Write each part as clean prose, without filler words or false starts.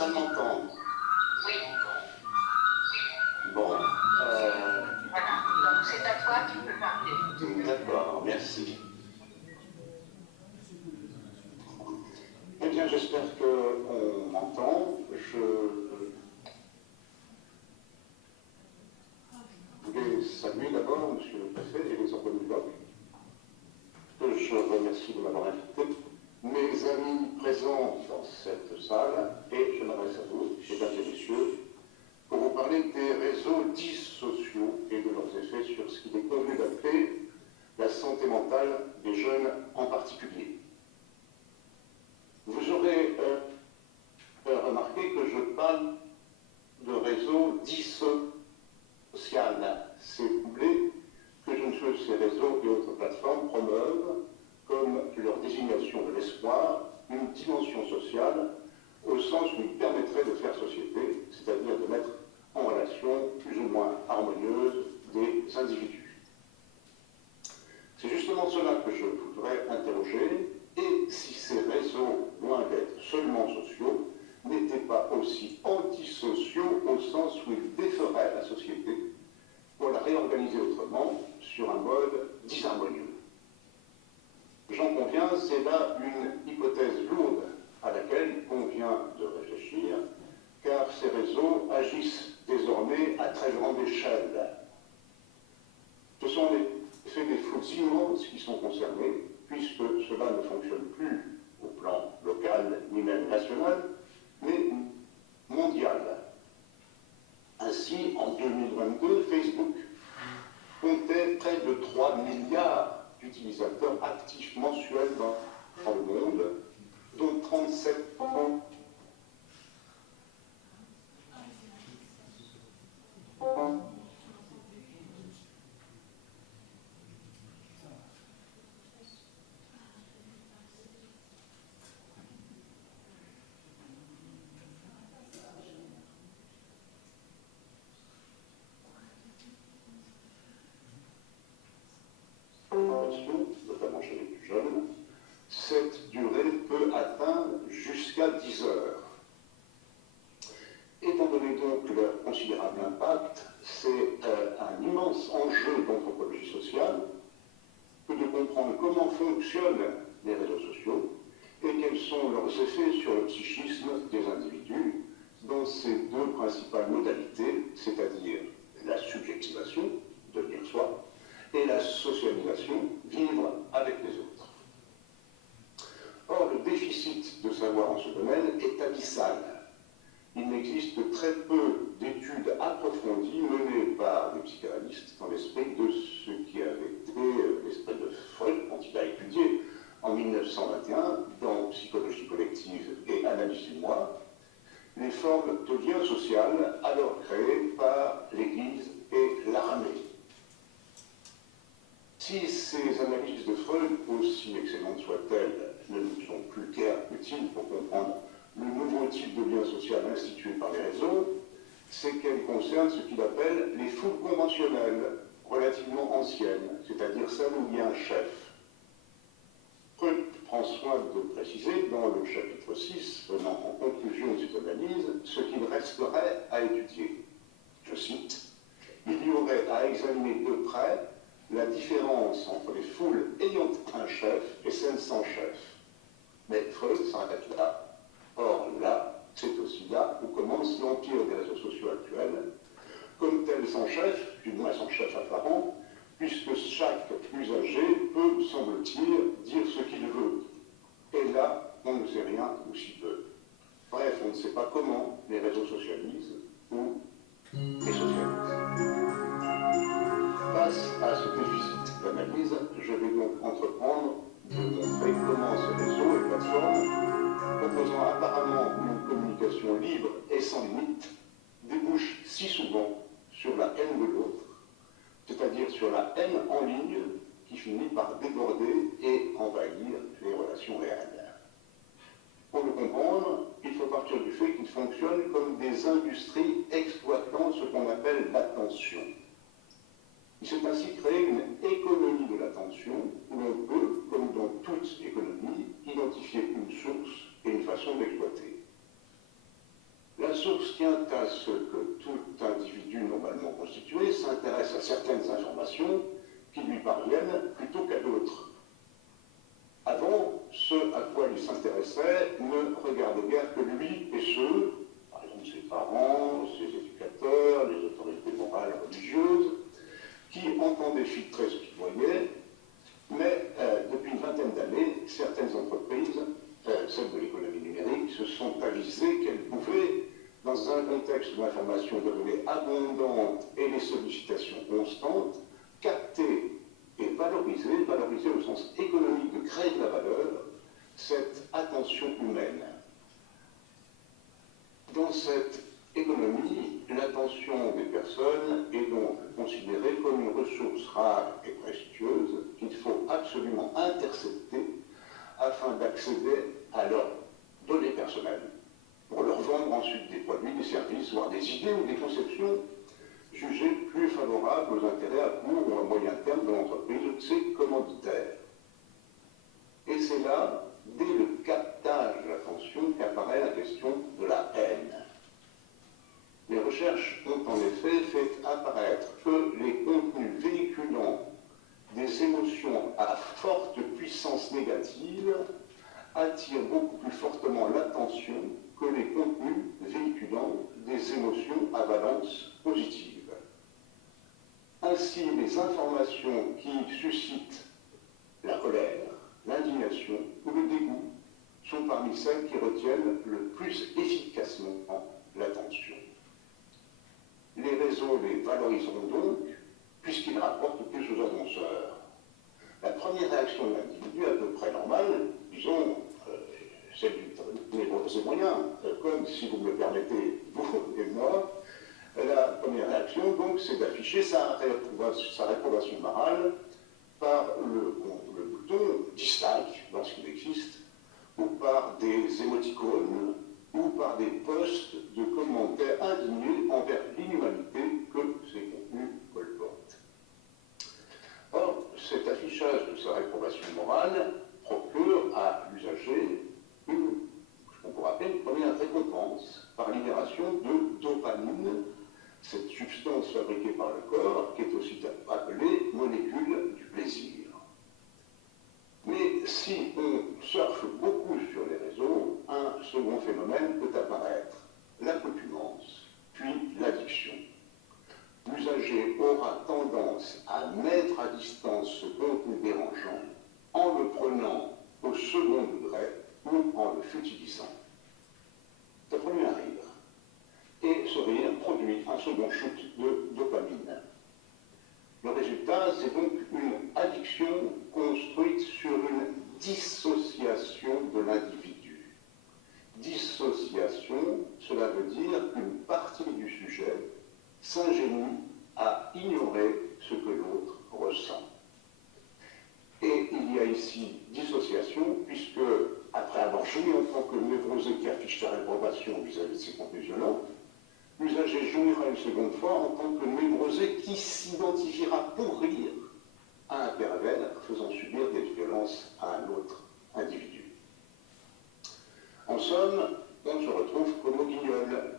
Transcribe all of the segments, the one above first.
personne m'entende? Oui. Bon. Voilà, donc c'est à toi, tu peux parler. D'accord, merci. Eh bien, j'espère qu'on m'entend. Je voulais saluer d'abord Monsieur le Préfet et les employés du bloc, que je remercie de m'avoir invité, mes amis présents dans cette salle, et je m'adresse à vous, mesdames et messieurs, pour vous parler des réseaux dits sociaux et de leurs effets sur ce qu'il est convenu d'appeler la santé mentale des jeunes en particulier. Vous aurez remarqué que je parle de réseaux dits social. C'est doublé que ces réseaux et autres plateformes promeuvent, comme leur désignation de l'espoir, une dimension sociale au sens où ils permettraient de faire société, c'est-à-dire de mettre en relation plus ou moins harmonieuse des individus. C'est justement cela que je voudrais interroger, et si ces réseaux, loin d'être seulement sociaux, n'étaient pas aussi antisociaux au sens où ils déferaient la société pour la réorganiser autrement sur un mode disharmonieux. J'en conviens, c'est là une hypothèse lourde à laquelle il convient de réfléchir, car ces réseaux agissent désormais à très grande échelle. Ce sont les faits des flux immenses qui sont concernés, puisque cela ne fonctionne plus au plan local ni même national, mais mondial. Ainsi, en 2022, Facebook comptait près de 3 milliards d'utilisateurs actifs mensuels dans le monde, dont 37% notamment chez les plus jeunes. Cette durée peut atteindre jusqu'à 10 heures. Étant donné donc leur considérable impact, c'est un immense enjeu d'anthropologie sociale que de comprendre comment fonctionnent les réseaux sociaux et quels sont leurs effets sur le psychisme des individus dans ces deux principales modalités, c'est-à-dire la subjectivation, devenir soi, et la socialisation, vivre avec les autres. Or, le déficit de savoir en ce domaine est abyssal. Il n'existe que très peu d'études approfondies menées par des psychanalystes dans l'esprit de ce qui avait été l'esprit de Freud quand il a étudié en 1921 dans Psychologie collective et Analyse du moi les formes de lien social alors créées par l'Église et l'armée. Si ces analyses de Freud, aussi excellentes soient-elles, ne nous sont plus guère utiles pour comprendre le nouveau type de lien social institué par les réseaux, c'est qu'elles concernent ce qu'il appelle les foules conventionnelles, relativement anciennes, c'est-à-dire celles où il y a un chef. Freud prend soin de préciser dans le chapitre 6, venant en conclusion de cette analyse, ce qu'il resterait à étudier. Je cite, « Il y aurait à examiner de près la différence entre les foules ayant un chef et celles sans chef. » Mais Freud s'arrête là. Or là, c'est aussi là où commence l'empire des réseaux sociaux actuels, comme tel sans chef, du moins sans chef apparent, puisque chaque usager peut, semble-t-il, dire ce qu'il veut. Et là, on ne sait rien ou si peu. Bref, on ne sait pas comment les réseaux socialisent ou les socialisent. Face à ce déficit d'analyse, je vais donc entreprendre de montrer comment ces réseaux et plateformes, proposant apparemment une communication libre et sans limite, débouchent si souvent sur la haine de l'autre, c'est-à-dire sur la haine en ligne qui finit par déborder et envahir les relations réelles. Pour le comprendre, il faut partir du fait qu'ils fonctionnent comme des industries exploitant ce qu'on appelle l'attention. Il s'est ainsi créé une économie de l'attention où l'on peut, comme dans toute économie, identifier une source et une façon d'exploiter. La source tient à ce que tout individu normalement constitué s'intéresse à certaines informations qui lui parviennent plutôt qu'à d'autres. Avant, ce à quoi il s'intéressait ne regardait guère que lui et ceux, par exemple ses parents, ses éducateurs, les autorités morales et religieuses, qui entendaient filtrer ce qu'il voyait, mais depuis une vingtaine d'années, certaines entreprises, celles de l'économie numérique, se sont avisées qu'elles pouvaient, dans un contexte où l'information devenait abondante et les sollicitations constantes, capter et valoriser au sens économique de créer de la valeur, cette attention humaine. Dans cette économie, l'attention des personnes est donc considérée comme une ressource rare et précieuse qu'il faut absolument intercepter afin d'accéder à leurs données personnelles, pour leur vendre ensuite des produits, des services, voire des idées ou des conceptions jugées plus favorables aux intérêts à court ou à moyen terme de l'entreprise ou de ses commanditaires. Et c'est là, dès le captage de l'attention, qu'apparaît la question de la haine. Les recherches ont en effet fait apparaître que les contenus véhiculant des émotions à forte puissance négative attirent beaucoup plus fortement l'attention que les contenus véhiculant des émotions à valence positive. Ainsi, les informations qui suscitent la colère, l'indignation ou le dégoût sont parmi celles qui retiennent le plus efficacement l'attention. Les réseaux les valoriseront donc, puisqu'ils rapportent plus aux annonceurs. La première réaction de l'individu, à peu près normale, disons, celle du névrosé moyen, comme, si vous me le permettez, vous et moi, la première réaction, donc, c'est d'afficher sa réprobation morale par le bouton dislike, lorsqu'il existe, ou par des émoticônes, ou par des posts de commentaires indignés envers l'inhumanité que ces contenus colportent. Or, cet affichage de sa réprobation morale procure à l'usager ce qu'on pourrait appeler une première récompense par libération de dopamine, cette substance fabriquée par le corps qui est aussi appelée molécule du plaisir. Mais si on surfe beaucoup sur les réseaux, un second phénomène peut apparaître, l'accoutumance, puis l'addiction. L'usager aura tendance à mettre à distance ce contenu dérangeant en le prenant au second degré ou en le futilisant. Ça produit un rire. Et ce rire produit un second shoot de dopamine. Le résultat, c'est donc une addiction construite sur une dissociation de l'individu. Dissociation, cela veut dire qu'une partie du sujet s'ingénie à ignorer ce que l'autre ressent. Et il y a ici dissociation, puisque, après avoir joué en tant que névrosé qui affiche sa réprobation vis-à-vis de ses contenus violents, l'usager jouira une seconde fois en tant que névrosé qui s'identifiera pour rire à un pervers faisant subir des violences à un autre individu. En somme, on se retrouve comme au guignol.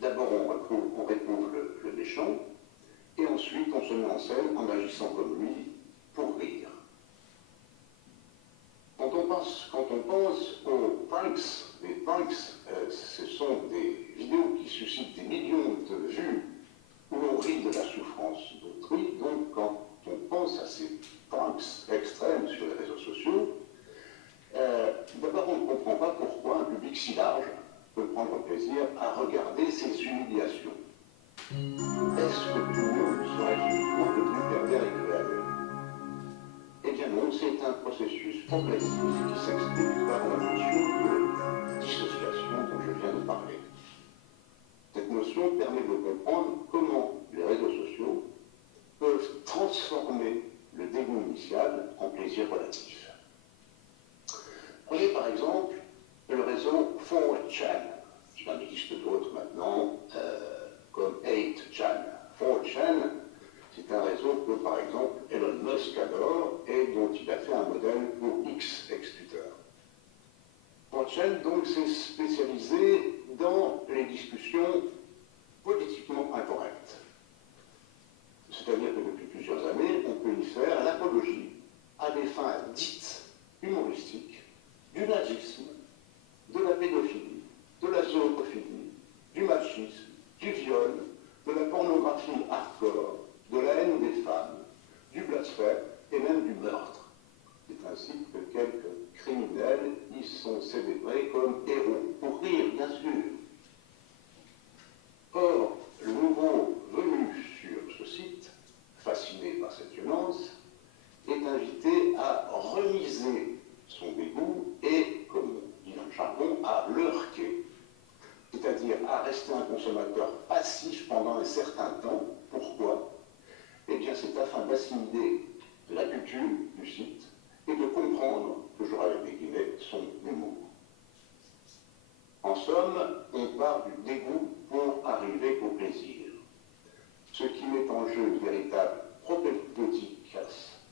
D'abord, on retrouve le méchant, et ensuite, on se met en scène en agissant comme lui pour rire. Quand on pense aux pranks, les pranks, ce sont des vidéos qui suscitent des millions de vues où l'on rit de la souffrance d'autrui. Donc, quand on pense à ces pranks extrêmes sur les réseaux sociaux, d'abord, on ne comprend pas pourquoi un public si large peut prendre plaisir à regarder ces humiliations. Est-ce que tout le monde serait uniquement devenu pervers et cruel? Eh bien non, c'est un processus progressif qui s'explique par la notion de dissociation dont je viens de parler. Cette notion permet de comprendre comment les réseaux sociaux peuvent transformer le dégoût initial en plaisir relatif. Prenez par exemple le réseau 4chan. Il en existe d'autres maintenant, comme 8chan. 4chan, c'est un réseau que, par exemple, Elon Musk adore et dont il a fait un modèle pour X, ex-Twitter. 4chan, donc, s'est spécialisé dans les discussions politiquement incorrectes. C'est-à-dire que depuis plusieurs années, on peut y faire l'apologie à des fins dites humoristiques du nazisme, de la pédophilie, de la zoophilie, du machisme, du viol, de la pornographie hardcore, de la haine des femmes, du blasphème et même du meurtre. C'est ainsi que quelques criminels y sont célébrés comme héros, pour rire bien sûr. Or, le nouveau venu sur ce site, fasciné par cette violence, est invité à remiser son dégoût et, comme dit dans le jargon, à lurker, c'est-à-dire à rester un consommateur passif pendant un certain temps. Pourquoi? Eh bien, c'est afin d'assimiler la culture du site et de comprendre, toujours avec des guillemets, son humour. En somme, on part du dégoût pour arriver au plaisir, ce qui met en jeu une véritable propédeutique,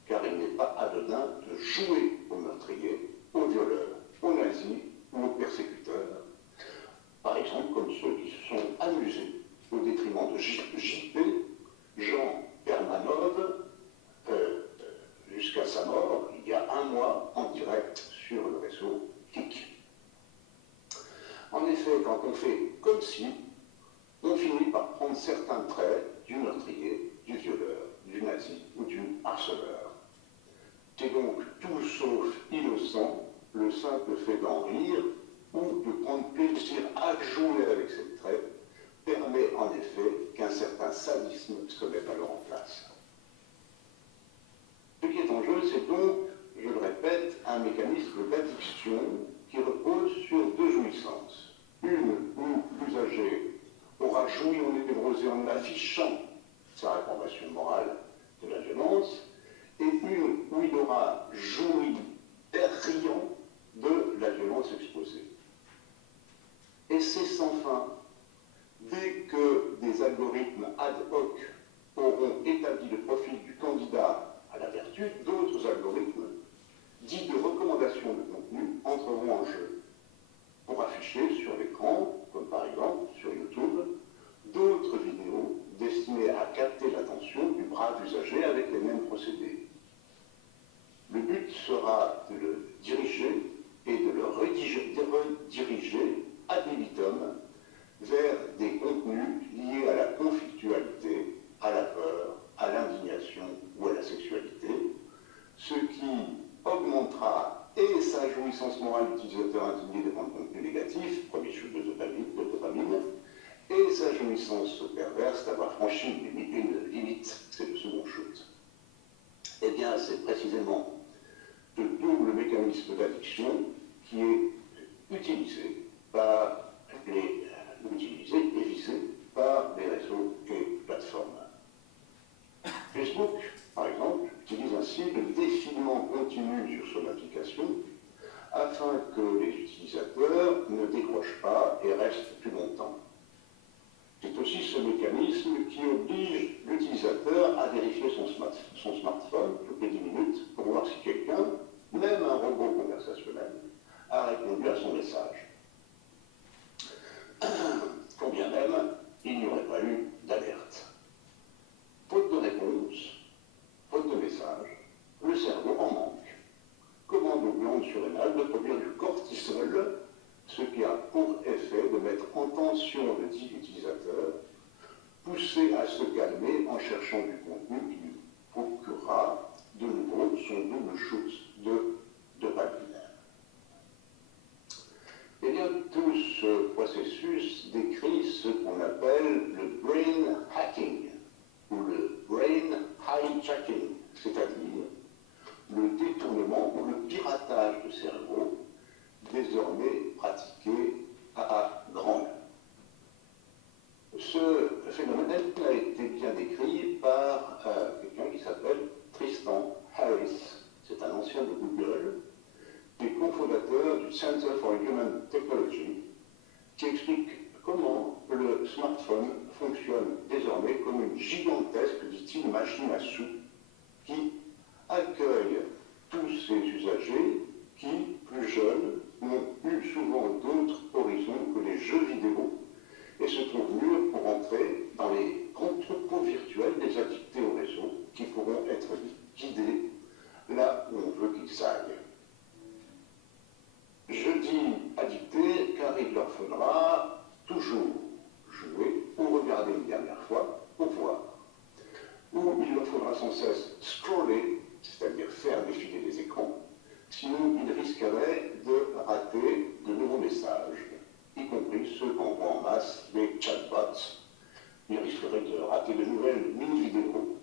car il n'est pas anodin de jouer aux meurtriers, aux violeurs, aux nazis ou aux persécuteurs, par exemple comme ceux qui se sont amusés au détriment de JP, Jean Permanov, jusqu'à sa mort, il y a un mois, en direct sur le réseau Kik. En effet, quand on fait comme si, on finit par prendre certains traits du meurtrier, du violeur, du nazi ou du harceleur. C'est donc tout sauf innocent le simple fait d'en rire ou de prendre plaisir à jouer avec ces traits permet en effet qu'un certain sadisme se mette alors en place. Ce qui est en jeu, c'est donc, je le répète, un mécanisme d'addiction qui repose sur deux jouissances. Une où l'usager aura joui au névrosé en affichant sa réprobation morale de la violence, et une où il aura joui riant de la violence exposée. Et c'est sans fin. Dès que des algorithmes ad hoc auront établi le profil du candidat à la vertu, d'autres algorithmes, dits de recommandation de contenu, entreront en jeu pour afficher sur l'écran, comme par exemple sur YouTube, d'autres vidéos destinées à capter l'attention du brave usager avec les mêmes procédés. Le but sera de le diriger et de le rediriger ad libitum vers des contenus liés à la conflictualité, à la peur, à l'indignation ou à la sexualité, ce qui augmentera et sa jouissance morale d'utilisateur indigné devant le contenu négatif, premier shoot de dopamine, et sa jouissance perverse d'avoir franchi une limite, c'est le second shoot. Eh bien, c'est précisément ce double mécanisme d'addiction qui est utilisé et visé par les réseaux et plateformes. Facebook, par exemple, utilise ainsi le défilement continu sur son application afin que les utilisateurs ne décrochent pas et restent plus longtemps. C'est aussi ce mécanisme qui oblige l'utilisateur à vérifier son smartphone toutes les 10 minutes pour voir si quelqu'un, même un robot conversationnel, a répondu à son message. Quand bien même il n'y aurait pas eu d'alerte. Faute de réponse, faute de message, le cerveau en manque, commande aux glandes surrénales de produire du cortisol, ce qui a pour effet de mettre en tension le dit utilisateur, poussé à se calmer en cherchant du contenu qui lui procurera de nouveau son double shoot de dopamine. Eh bien, tout ce processus décrit ce qu'on appelle le brain hacking, ou le brain hijacking, c'est-à-dire le détournement ou le piratage de cerveau, désormais pratiqué à grande. Ce phénomène a été bien décrit par quelqu'un qui s'appelle Tristan Harris. C'est un ancien de Google, qui est cofondateur du Center for Human Technology, qui explique comment le smartphone fonctionne désormais comme une gigantesque, dit-il, machine à sous, qui accueille tous ces usagers qui, plus jeunes, ont eu souvent d'autres horizons que les jeux vidéo et se trouvent mûrs pour entrer dans les grands troupeaux virtuels des addictés au réseau qui pourront être guidés là où on veut qu'ils aillent. Je dis addictés car il leur faudra toujours jouer ou regarder une dernière fois pour voir. Ou il leur faudra sans cesse scroller, c'est-à-dire faire défiler les écrans, sinon ils risqueraient de rater de nouveaux messages, y compris ceux qu'envoient en masse les chatbots. Ils risqueraient de rater de nouvelles mini-vidéos,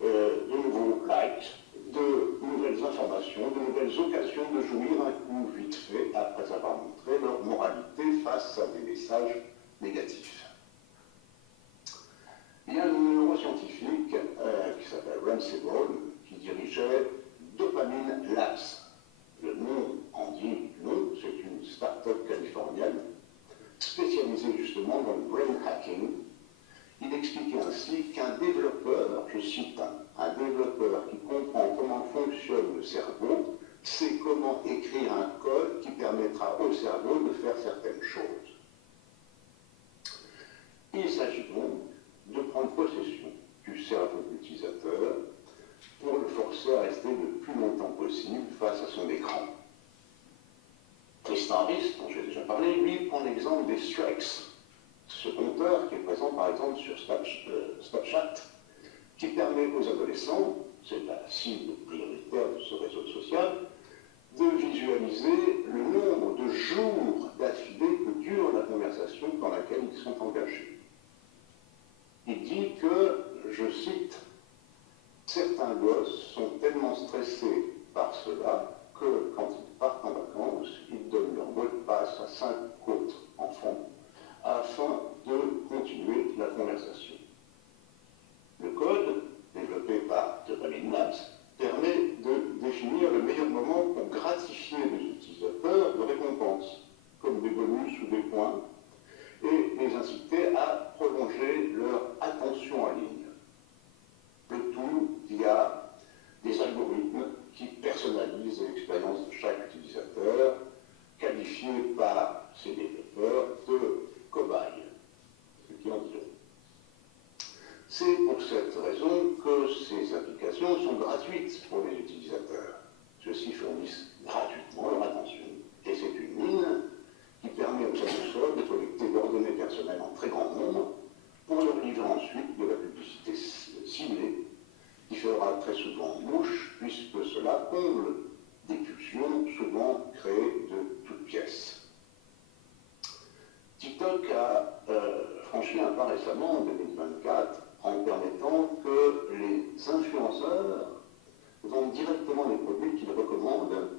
de nouveaux likes, de nouvelles informations, de nouvelles occasions de jouir un coup vite fait après avoir montré leur moralité face à des messages négatifs. Il y a un neuroscientifique qui s'appelle Ramsey Brown qui dirigeait Dopamine Labs. Le nom en dit non, c'est une start-up californienne spécialisée justement dans le brain hacking. Il expliquait ainsi qu'un développeur, je cite, un développeur qui comprend comment fonctionne le cerveau, sait comment écrire un code qui permettra au cerveau de faire certaines choses. Il s'agit donc de prendre possession du cerveau de l'utilisateur pour le forcer à rester le plus longtemps possible face à son écran. Tristan Harris, dont j'ai déjà parlé, lui prend l'exemple des Strix, ce compteur qui est présent par exemple sur Snapchat, qui permet aux adolescents, c'est la cible prioritaire de ce réseau social, de visualiser le nombre de jours d'affilée que dure la conversation dans laquelle ils sont engagés. Il dit que, je cite, « Certains gosses sont tellement stressés par cela que quand ils partent en vacances, ils donnent leur mot de passe à 5 autres enfants afin de continuer la conversation. » Le code, développé par Dopamine Labs, permet de définir le meilleur moment pour gratifier les utilisateurs de récompenses, comme des bonus ou des points, et les inciter à prolonger leur attention en ligne. Le tout via des algorithmes qui personnalisent l'expérience de chaque utilisateur, qualifiés par ces développeurs de cobayes, ce qui en dit long. C'est pour cette raison que ces applications sont gratuites pour les utilisateurs. Ceux-ci fournissent gratuitement leur attention, et c'est une mine qui permet aux annonceurs de collecter leurs données personnelles en très grand nombre pour leur livrer ensuite de la publicité ciblée, qui fera très souvent mouche, puisque cela comble des pulsions souvent créées de toutes pièces. TikTok a franchi un pas récemment, en 2024, en permettant que les influenceurs vendent directement les produits qu'ils recommandent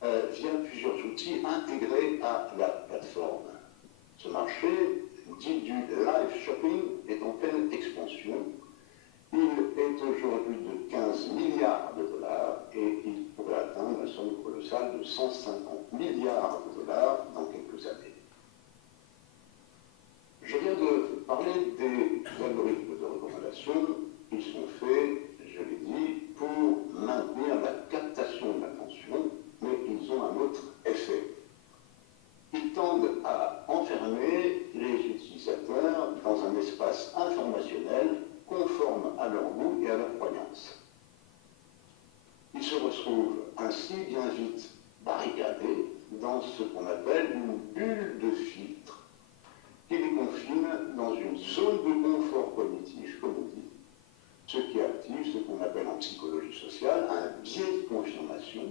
via plusieurs outils intégrés à la plateforme. Ce marché, dit du live shopping, est en pleine expansion. Il est aujourd'hui de 15 milliards de dollars et il pourrait atteindre la somme colossale de 150 milliards de dollars dans quelques années. Je viens de parler des algorithmes de recommandation. Ils sont faits, je l'ai dit, pour maintenir la captation de l'attention, mais ils ont un autre effet. Ils tendent à enfermer les utilisateurs dans un espace informationnel conforme à leur goût et à leurs croyances. Ils se retrouvent ainsi bien vite barricadés dans ce qu'on appelle une bulle de filtre qui les confine dans une zone de confort cognitif, comme on dit, ce qui active ce qu'on appelle en psychologie sociale un biais de confirmation,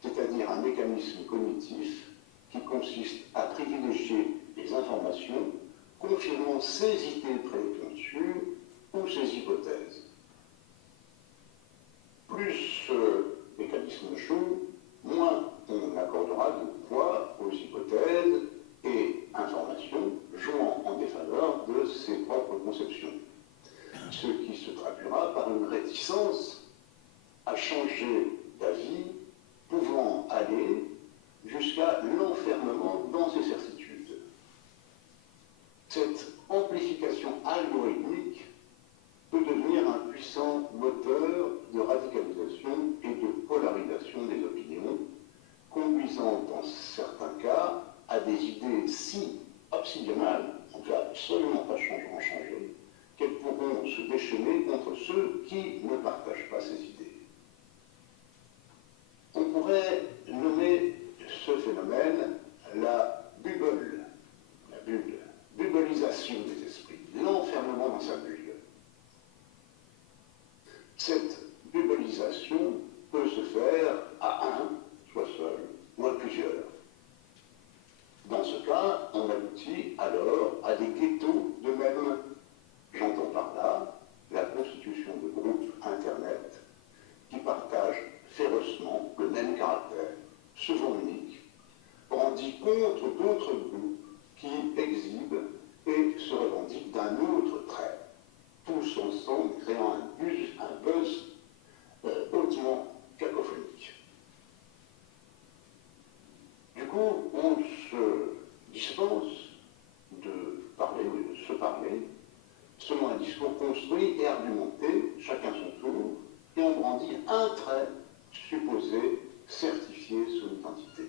c'est-à-dire un mécanisme cognitif qui consiste à privilégier les informations confirmant ses idées préconçues ou ses hypothèses. Plus ce mécanisme joue, moins on accordera de poids aux hypothèses et informations jouant en défaveur de ses propres conceptions. Ce qui se traduira par une réticence à changer d'avis, pouvant aller jusqu'à l'enfermement dans ses certitudes. Cette amplification algorithmique peut devenir un puissant moteur de radicalisation et de polarisation des opinions, conduisant dans contre ceux qui ne partagent pas ces idées. On pourrait nommer ce phénomène la bubolisation des esprits, l'enfermement dans sa bulle. Cette bubolisation peut se faire à un, soit seul, ou à plusieurs. Dans ce cas, on aboutit alors à des ghettos de même. J'entends par là la constitution de groupes Internet qui partagent férocement le même caractère, souvent unique, brandi contre d'autres groupes qui exhibent et se revendiquent d'un autre trait, tous ensemble créant un buzz hautement cacophonique. Du coup, on se dispense de parler ou de se parler selon un discours construit et argumenté, chacun son tour, et on brandit un trait supposé certifier son identité.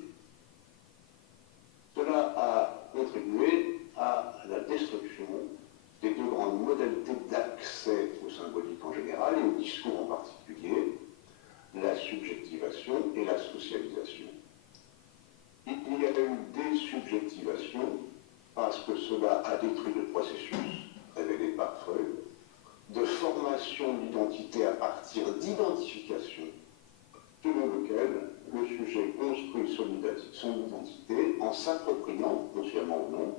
Cela a contribué à la destruction des deux grandes modalités d'accès au symbolique en général et au discours en particulier, la subjectivation et la socialisation. Il y a eu des subjectivations parce que cela a détruit le processus révélé par Freud de formation d'identité à partir d'identification selon lequel le sujet construit son identité en s'appropriant, consciemment ou non,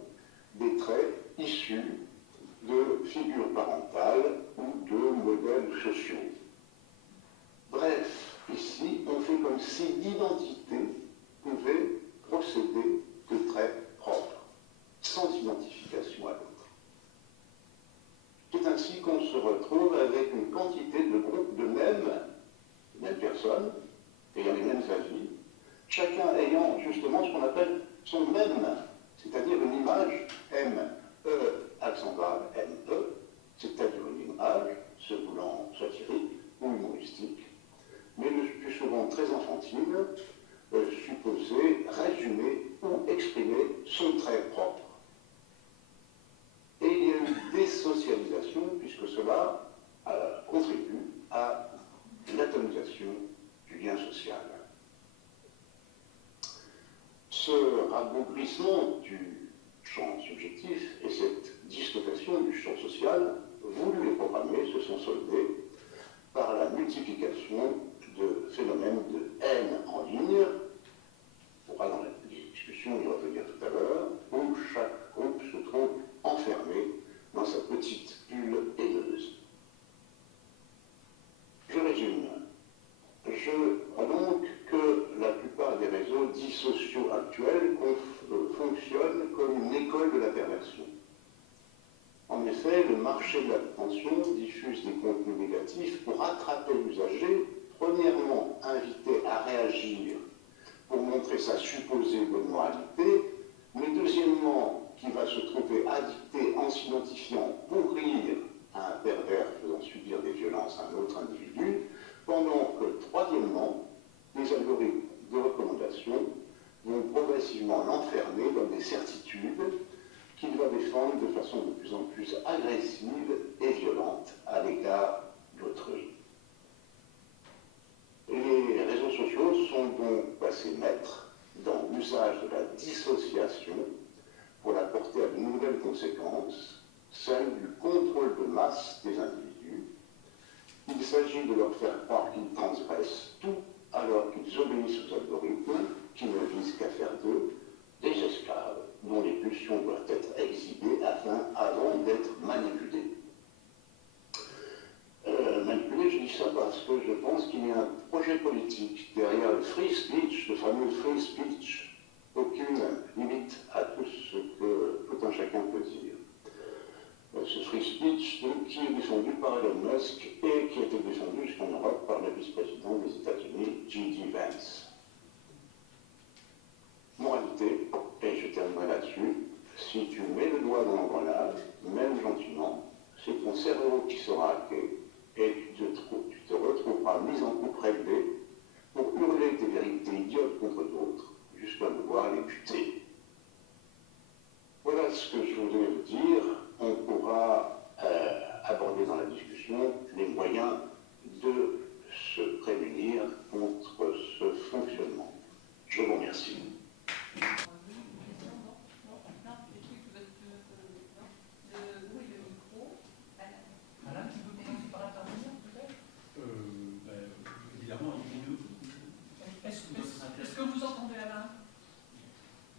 des traits issus de figures parentales ou de modèles sociaux. Bref, ici, on fait comme si l'identité pouvait procéder de traits propres, sans identification à l'autre. C'est ainsi qu'on se retrouve avec une quantité de groupes de mêmes personnes, ayant les mêmes avis, chacun ayant justement ce qu'on appelle son même, c'est-à-dire une image M-E, accent grave M-E, c'est-à-dire une image, se voulant satirique ou humoristique, mais le plus souvent très enfantine, supposée résumer ou exprimer son trait propre. Et il y a eu des socialisations, puisque cela contribue à l'atomisation du lien social. Ce rabougrissement du champ subjectif et cette dislocation du champ social, voulu et programmés, se sont soldés par la multiplication de phénomènes de haine en ligne. On pourra dans la discussion y revenir tout à l'heure, où chaque groupe se trouve enfermé dans sa petite bulle haineuse. Je résume. Je crois donc que la plupart des réseaux dits sociaux actuels fonctionnent comme une école de la perversion. En effet, le marché de l'attention diffuse des contenus négatifs pour attraper l'usager, premièrement invité à réagir pour montrer sa supposée bonne moralité, mais deuxièmement qui va se trouver addicté en s'identifiant pour rire à un pervers faisant subir des violences à un autre individu, pendant que, troisièmement, les algorithmes de recommandation vont progressivement l'enfermer dans des certitudes qu'il va défendre de façon de plus en plus agressive et violente à l'égard d'autrui. Les réseaux sociaux sont donc passés maîtres dans l'usage de la dissociation pour la porter à de nouvelles conséquences, celle du contrôle de masse des individus. Il s'agit de leur faire croire qu'ils transgressent tout alors qu'ils obéissent aux algorithmes qui ne visent qu'à faire d'eux des esclaves dont les pulsions doivent être exhibées avant d'être manipulées. Manipulées, je dis ça parce que je pense qu'il y a un projet politique derrière le free speech, le fameux free speech, aucune limite à tout ce que tout un chacun peut dire. Ce free speech qui est défendu par Elon Musk et qui a été défendu jusqu'en Europe par le vice-président des États-Unis, J.D. Vance. Moralité, et je terminerai là-dessus, si tu mets le doigt dans l'engrenage, même gentiment, c'est ton cerveau qui sera hacké et tu te retrouveras mis en coupe réglée pour hurler tes vérités idiotes contre d'autres jusqu'à devoir les buter. Voilà ce que je voulais vous dire. On pourra aborder dans la discussion les moyens de se prémunir contre ce fonctionnement. Je vous remercie. Est-ce que vous entendez Alain?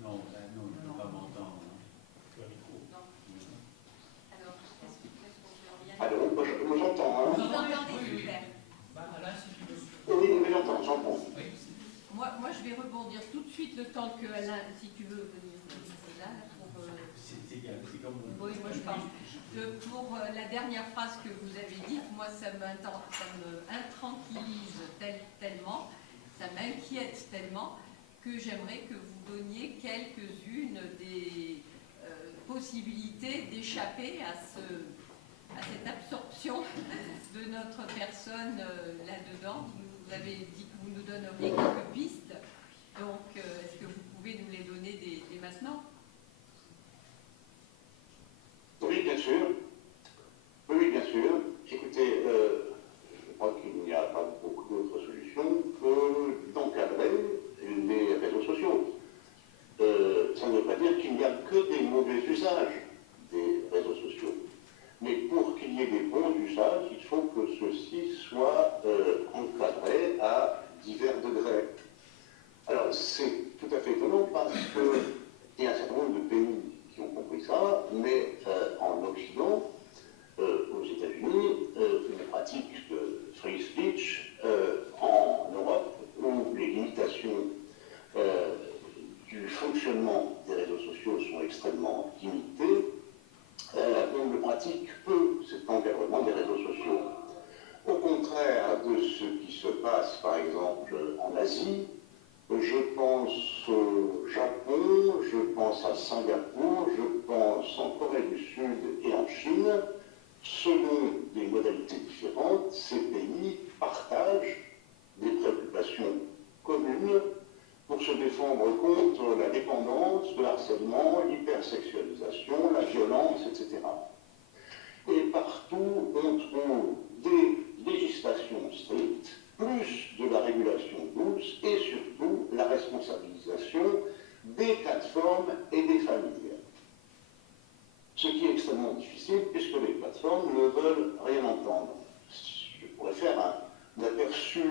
Non, non, je ne peux pas m'entendre. Alors, moi j'entends. Hein. Vous entendez? Oui, super. Alain, si tu veux. Oui, mais j'entends. Oui. Moi, je vais rebondir tout de suite le temps que Alain, si tu veux venir là, pour... C'est égal, c'est comme vous. Oui, moi je parle. Pour la dernière phrase que vous avez dite, moi ça me intranquillise tellement, ça m'inquiète tellement que j'aimerais que vous donniez quelques-unes des possibilités d'échapper à cette absorption de notre personne là-dedans. Vous avez dit que vous nous donneriez quelques pistes, donc est-ce que vous pouvez nous les donner dès maintenant? Oui, bien sûr. Oui, bien sûr. Écoutez, je crois qu'il n'y a pas beaucoup d'autres solutions que d'encadrer les réseaux sociaux. Ça ne veut pas dire qu'il n'y a que des mauvais usages des réseaux sociaux. Mais pour qu'il y ait des bons usages, il faut que ceux-ci soient encadrés à divers degrés. Alors, c'est tout à fait étonnant parce qu'il y a un certain nombre de pays qui ont compris ça, mais en Occident, aux États-Unis, une pratique de free speech, en Europe, où les limitations du fonctionnement des réseaux sociaux sont extrêmement limitées, on ne pratique peu cet encadrement des réseaux sociaux. Au contraire de ce qui se passe, par exemple, en Asie, je pense au Japon, je pense à Singapour, je pense en Corée du Sud et en Chine. Selon des modalités différentes, ces pays partagent des préoccupations communes pour se défendre contre la dépendance, le harcèlement, l'hypersexualisation, la violence, etc. Et partout, on trouve des législations strictes, plus de la régulation douce et surtout la responsabilisation des plateformes et des familles. Ce qui est extrêmement difficile puisque les plateformes ne veulent rien entendre. Je pourrais faire un aperçu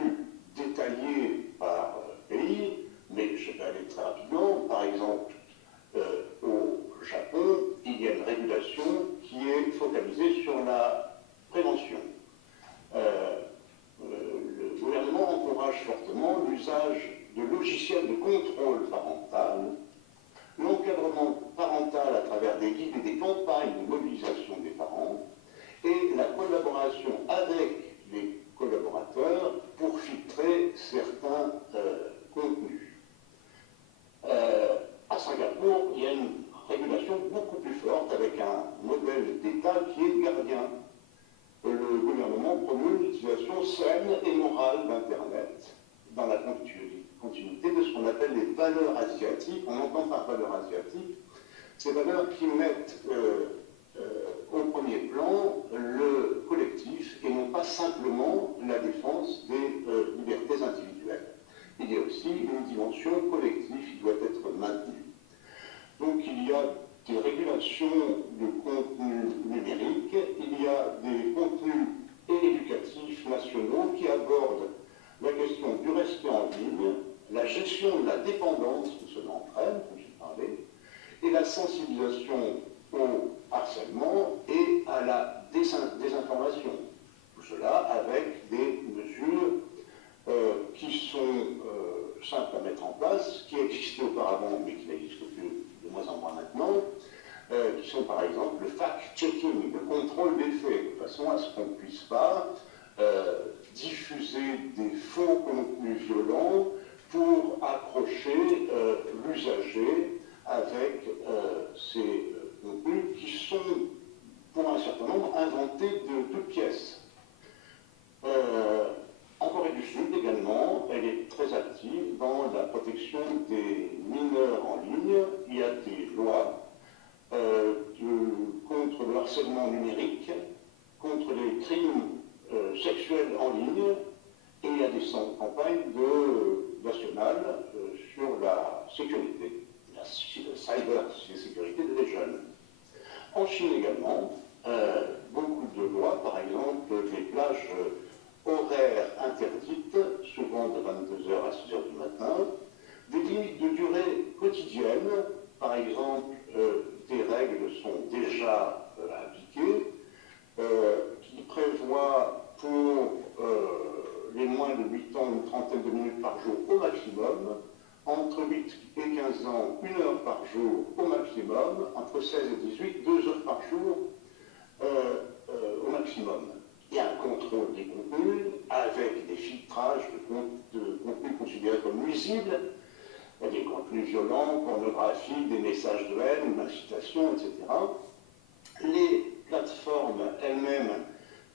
détaillé par pays, mais je vais aller très rapidement. Par exemple, au Japon, il y a une régulation qui est focalisée sur la prévention. Le gouvernement encourage fortement l'usage de logiciels de contrôle parental, l'encadrement parental à travers des guides et des campagnes de mobilisation des parents, et la collaboration avec les collaborateurs pour filtrer certains contenus. À Singapour, il y a une régulation beaucoup plus forte avec un modèle d'État qui est gardien. Le gouvernement promeut l'utilisation saine et morale d'Internet dans la continuité de ce qu'on appelle les valeurs asiatiques. On entend par valeurs asiatiques ces valeurs qui mettent au premier plan le collectif et non pas simplement la défense des libertés individuelles. Il y a aussi une dimension collective qui doit être maintenue. Donc il y a des régulations de contenus numériques, il y a des contenus éducatifs nationaux qui abordent la question du respect en ligne, la gestion de la dépendance que cela entraîne, comme j'ai parlé, et la sensibilisation au harcèlement et à la désinformation. Tout cela avec des mesures qui sont simples à mettre en place, qui existaient auparavant mais qui n'existent plus de moins en moins maintenant, qui sont par exemple le fact-checking, le contrôle des faits, de façon à ce qu'on ne puisse pas diffuser des faux contenus violents pour accrocher l'usager avec ces contenus qui sont, pour un certain nombre, inventés de toutes pièces. En Corée du Sud également, elle est très active dans la protection des mineurs en ligne. Il y a des lois contre le harcèlement numérique, contre les crimes sécurité, la cyber-sécurité des jeunes. En Chine également, beaucoup de lois, par exemple les plages horaires interdites, souvent de 22 heures à 6 heures du matin, des limites de durée quotidienne, par exemple des règles sont déjà appliquées, qui prévoient pour les moins de 8 ans une trentaine de minutes par jour au maximum, entre 8 et 15 ans, 1 heure par jour au maximum, entre 16 et 18, 2 heures par jour au maximum. Il y a un contrôle des contenus avec des filtrages de contenus considérés comme nuisibles, des contenus violents, pornographiques, des messages de haine, d'incitation, etc. Les plateformes elles-mêmes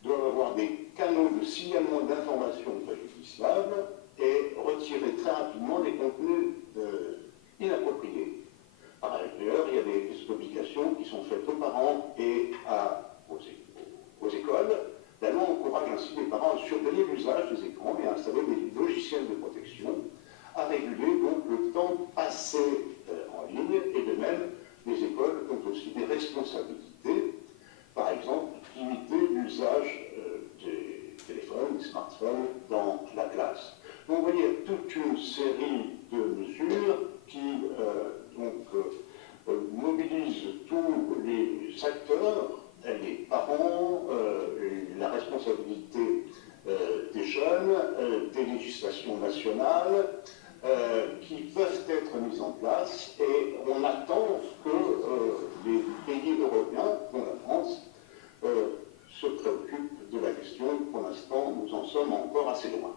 doivent avoir des canaux de signalement d'informations préjudiciables et retirer très rapidement les contenus inappropriés. Par ailleurs, il y a des obligations qui sont faites aux parents et aux écoles. La loi encourage ainsi les parents à surveiller l'usage des écrans et à installer des logiciels de protection, à réguler donc le temps passé en ligne, et de même, les écoles ont aussi des responsabilités, par exemple, limiter l'usage des téléphones, des smartphones dans la classe. Donc vous voyez toute une série de mesures qui mobilisent tous les acteurs, les parents, la responsabilité des jeunes, des législations nationales, qui peuvent être mises en place, et on attend que les pays européens, dont la France, se préoccupent de la question. Pour l'instant, nous en sommes encore assez loin.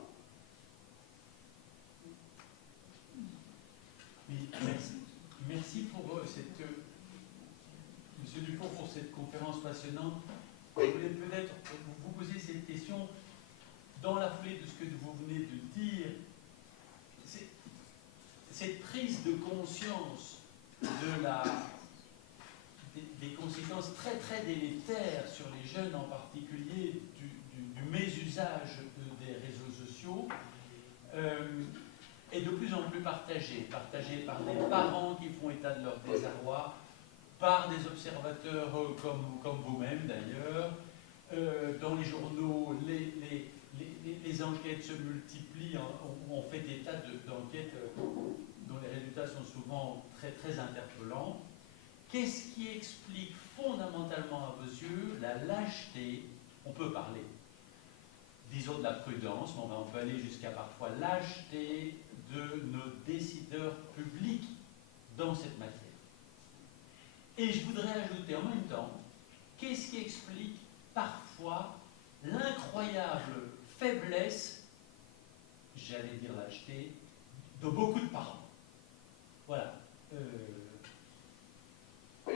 Merci pour Monsieur Dupont, pour cette conférence passionnante. Oui. Je voulais peut-être vous poser cette question dans la foulée de ce que vous venez de dire. Cette prise de conscience des conséquences très très délétères sur les jeunes, en particulier du mésusage des réseaux sociaux, est de plus en plus partagée par des parents qui font état de leur désarroi, par des observateurs comme vous-même d'ailleurs. Dans les journaux, les enquêtes se multiplient, on fait des tas d'enquêtes dont les résultats sont souvent très, très interpellants. Qu'est-ce qui explique fondamentalement à vos yeux la lâcheté? On peut parler, disons, de la prudence, mais on peut aller jusqu'à parfois lâcheté de nos décideurs publics dans cette matière. Et je voudrais ajouter en même temps, qu'est-ce qui explique parfois l'incroyable faiblesse, j'allais dire lâcheté, de beaucoup de parents? Voilà. Oui.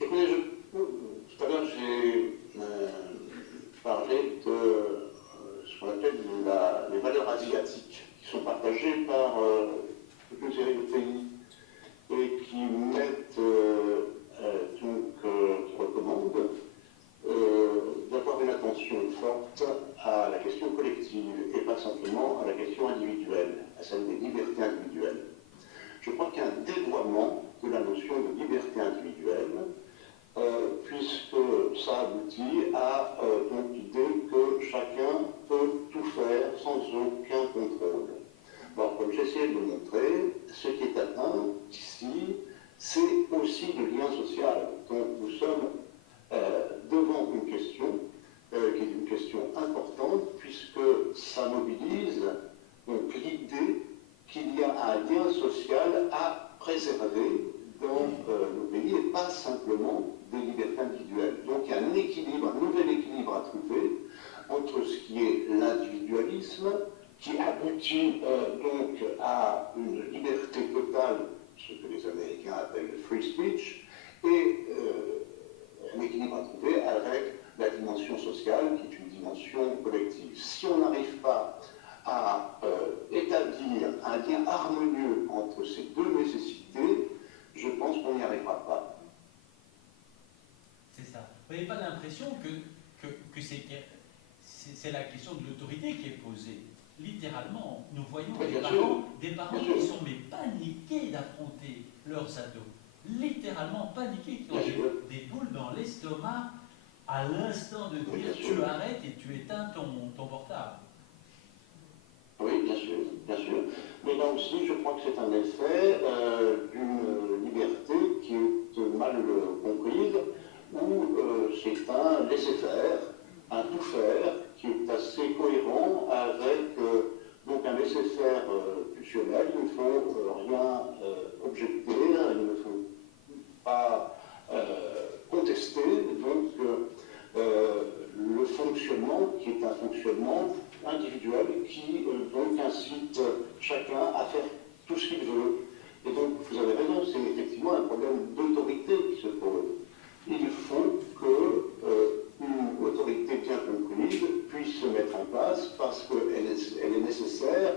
Écoutez, tout à l'heure, j'ai parlé de ce qu'on appelle les valeurs asiatiques, qui sont partagées par toute une série de pays et qui mettent, qui recommandent d'avoir une attention forte à la question collective et pas simplement à la question individuelle, à celle des libertés individuelles. Je crois qu'il y a un dévoiement de la notion de liberté individuelle, puisque ça aboutit à l'idée que chacun peut tout faire sans aucun contrôle. Alors, comme j'essayais de le montrer, ce qui est atteint ici, c'est aussi le lien social. Donc nous sommes devant une question qui est une question importante, puisque ça mobilise donc l'idée qu'il y a un lien social à préserver dans nos pays et pas simplement des libertés individuelles. Donc il y a un équilibre, un nouvel équilibre à trouver entre ce qui est l'individualisme, qui aboutit donc à une liberté totale, ce que les Américains appellent le free speech, et un équilibre à trouver avec la dimension sociale, qui est une dimension collective. Si on n'arrive pas à établir un lien harmonieux entre ces deux nécessités, je pense qu'on n'y arrivera pas. C'est ça. Vous n'avez pas l'impression que c'est la question de l'autorité qui est posée? littéralement, nous voyons Mais des bien parents, Bien qui sûr. sont mais paniqués d'affronter leurs ados. Littéralement paniqués, qui ont Bien sûr. des boules dans l'estomac à l'instant de Oui, dire bien sûr. tu arrêtes et tu éteins ton portable. Oui, bien sûr, bien sûr. Mais là aussi, je crois que c'est un effet d'une liberté qui est mal comprise, où c'est un laisser-faire, un tout-faire, qui est assez cohérent avec donc un laisser-faire pulsionnel. Il ne faut rien objecter, il ne faut pas contester, donc le fonctionnement qui est un fonctionnement individuel qui donc incite chacun à faire tout ce qu'il veut. Et donc vous avez raison, c'est effectivement un problème d'autorité qui se pose. Il faut qu'une autorité bien comprise puisse se mettre en place parce qu'elle est nécessaire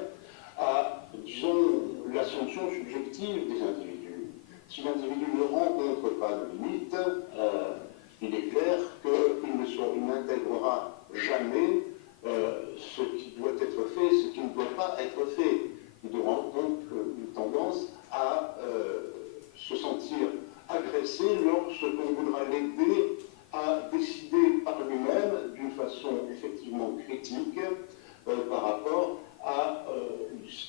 à, disons, l'assumption subjective des individus. Si l'individu ne rencontre pas de limite, il est clair qu'il n'intégrera jamais ce qui doit être fait, ce qui ne doit pas être fait. Il aura donc une tendance à se sentir agressé lorsqu'on voudra l'aider à décider par lui-même d'une façon effectivement critique par rapport à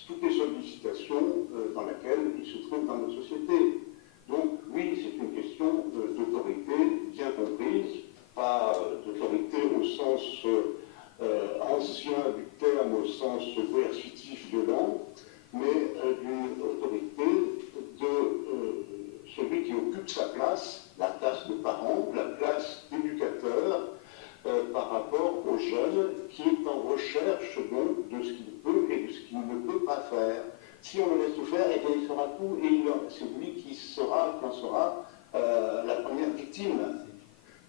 toutes les sollicitations dans lesquelles il se trouve dans notre société. Donc oui, c'est une question d'autorité bien comprise, pas d'autorité au sens ancien du terme, au sens coercitif violent, mais d'une autorité de celui qui occupe sa place, la place de parent, la place d'éducateur, par rapport au jeune qui est en recherche donc de ce qu'il peut et de ce qu'il ne peut pas faire. Si on le laisse tout faire, eh bien, il fera tout et c'est lui qui en sera la première victime.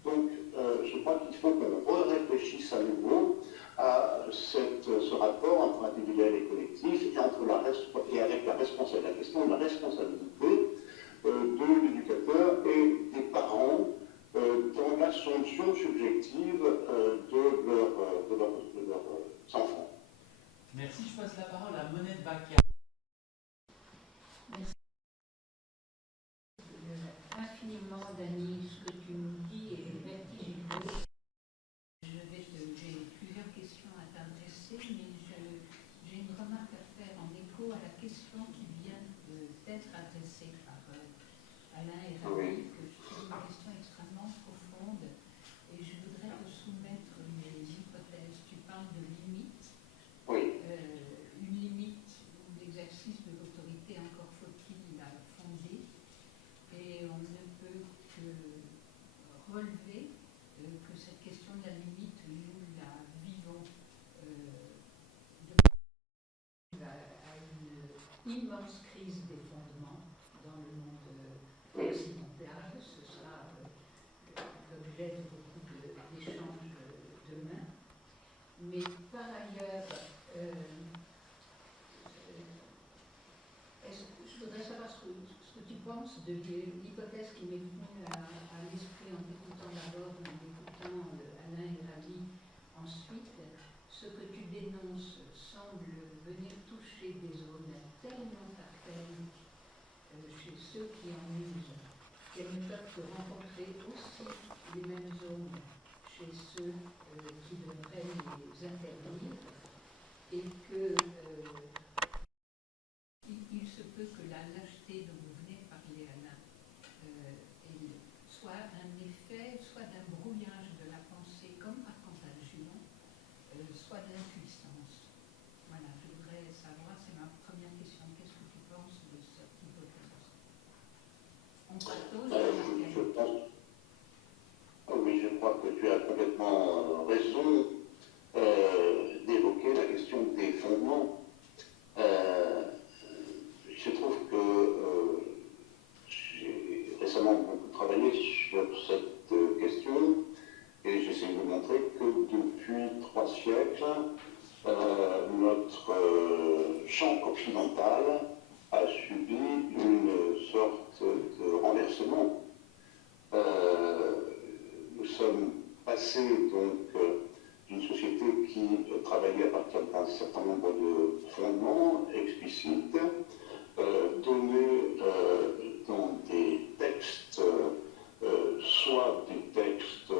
Donc, je crois qu'il faut qu'on réfléchisse à nouveau à ce rapport entre individuel et collectif et avec la question de la responsabilité de l'éducateur et des parents dans l'assumption subjective de leurs enfants. Merci, je passe la parole à Monette Bacchia. Merci infiniment, Dany, ce que tu nous dis est vertigineux. J'ai plusieurs questions à t'adresser, mais j'ai une remarque à faire en écho à la question qui vient d'être adressée par Alain et Rami, que je trouve une question extrêmement profonde, et je voudrais te soumettre mes hypothèses. Tu parles de limite. Oui. Une limite d'exercice de l'autorité, encore faut-il la fonder, et on ne peut que relever que cette question de la limite, nous la vivons à une immense crise des fondements dans le monde occidental. Ce sera l'objet de beaucoup d'échanges demain. Mais par ailleurs, je voudrais savoir ce que tu penses de l'hypothèse qui m'est venue à l'esprit en t'écoutant d'abord, en écoutant Alain et Rami ensuite. Ce que tu dénonces semble venir toucher des zones tellement archaïques chez ceux qui en usent qu'elles ne peuvent que rencontrer aussi les mêmes zones chez ceux qui devraient les interdire, et que il se peut que la lâcheté dont vous venez de parler, Alain, soit un effet, soit d'un brouillage de la pensée, comme par contagion, soit d'impuissance. Voilà, je voudrais savoir, c'est ma première question, qu'est-ce que tu penses de cette hypothèse? On partage Je pense. Oui, je crois que tu as complètement raison d'évoquer la question des fondements. Il se trouve que j'ai récemment beaucoup travaillé sur cette question et j'essaie de vous montrer que depuis 3 siècles, notre champ occidental a subi une sorte de renversement. Nous sommes passés donc d'une société qui travaillait à partir d'un un certain nombre de fondements explicites donnés dans des textes, soit des textes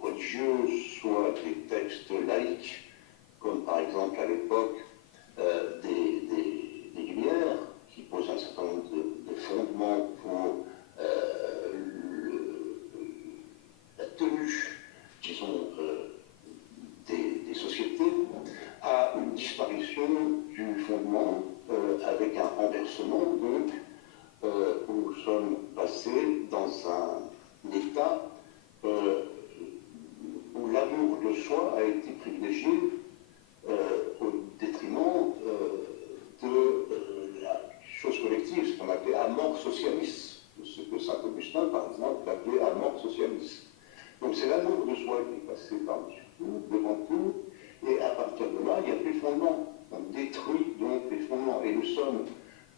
religieux, soit des textes laïques, comme par exemple à l'époque des Lumières, qui posent un certain nombre de fondements pour la tenue, disons, des sociétés, à une disparition du fondement avec un renversement, donc, où nous sommes passés dans un état où l'amour de soi a été privilégié au détriment de la chose collective, ce qu'on appelait amor socialis, ce que saint Augustin, par exemple, appelait amor socialis. Donc c'est l'amour de soi qui est passé par-dessus tout, devant tout, et à partir de là, il n'y a plus de fondement. On détruit donc les fondements. Et nous sommes,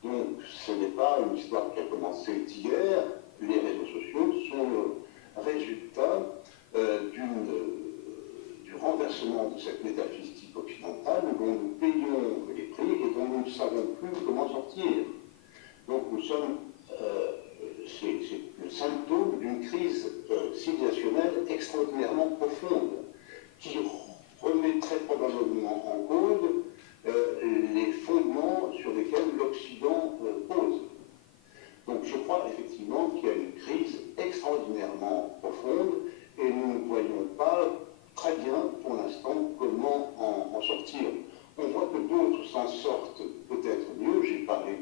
donc, ce n'est pas une histoire qui a commencé hier, les réseaux sociaux sont le résultat du renversement de cette métaphysique occidentale dont nous payons les prix et dont nous ne savons plus comment sortir. Donc nous sommes, c'est le symptôme d'une crise civilisationnelle extraordinairement profonde qui remet très probablement en cause les fondements sur lesquels l'Occident pose. Donc je crois effectivement qu'il y a une crise extraordinairement profonde et nous ne voyons pas très bien pour l'instant comment en sortir. On voit que d'autres s'en sortent peut-être mieux. J'ai parlé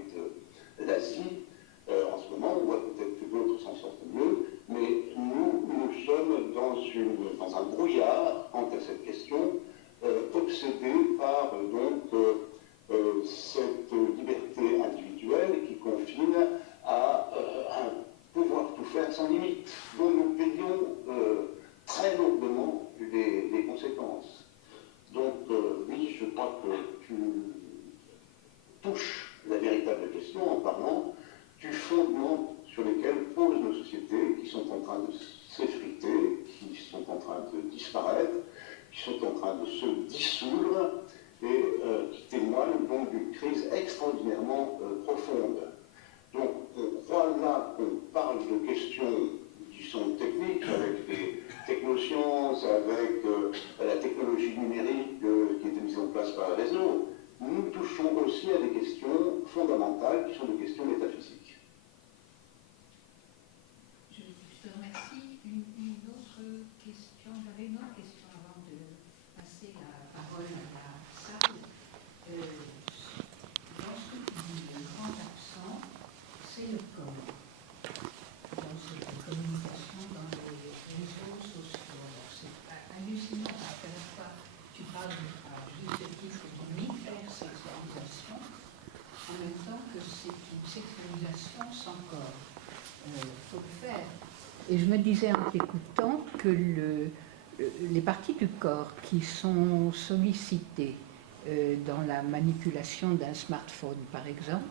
de l'Asie en ce moment, on voit peut-être que d'autres s'en sortent mieux, mais nous sommes dans un brouillard quant à cette question, obsédés par cette liberté individuelle qui confine à un pouvoir tout faire sans limite, dont nous payons très lourdement les conséquences. Donc oui, je crois que tu touches la véritable question en parlant du fondement sur lesquels posent nos sociétés, qui sont en train de s'effriter, qui sont en train de disparaître, qui sont en train de se dissoudre et qui témoignent donc d'une crise extraordinairement profonde. Donc on croit là qu'on parle de questions qui sont techniques, avec les technosciences, avec la technologie numérique qui a été mise en place par le réseau. Nous touchons aussi à des questions fondamentales qui sont des questions métaphysiques. Je te remercie. Une autre question, j'avais une autre question avant de passer la parole à la salle. Lorsque tu dis le grand absent, c'est le comment. Dans cette communication dans les réseaux sociaux. Alors c'est hallucinant parce qu'à la fois tu parles à juste titre d'une hypersexualisation, en même temps que c'est une sexualisation sans corps. Faut le faire. Et je me disais en t'écoutant que les parties du corps qui sont sollicitées dans la manipulation d'un smartphone, par exemple,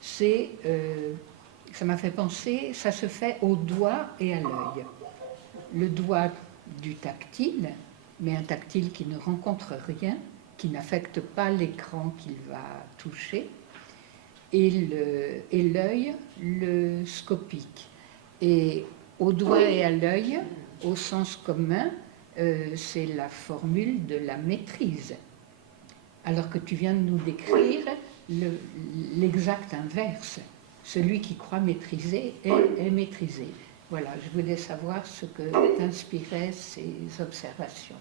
ça m'a fait penser, ça se fait au doigt et à l'œil. Le doigt du tactile, mais un tactile qui ne rencontre rien, qui n'affecte pas l'écran qu'il va toucher, et l'œil, le scopique. Et au doigt et à l'œil, au sens commun, c'est la formule de la maîtrise. Alors que tu viens de nous décrire l'exact inverse. Celui qui croit maîtriser est maîtrisé. Voilà, je voulais savoir ce que t'inspiraient ces observations.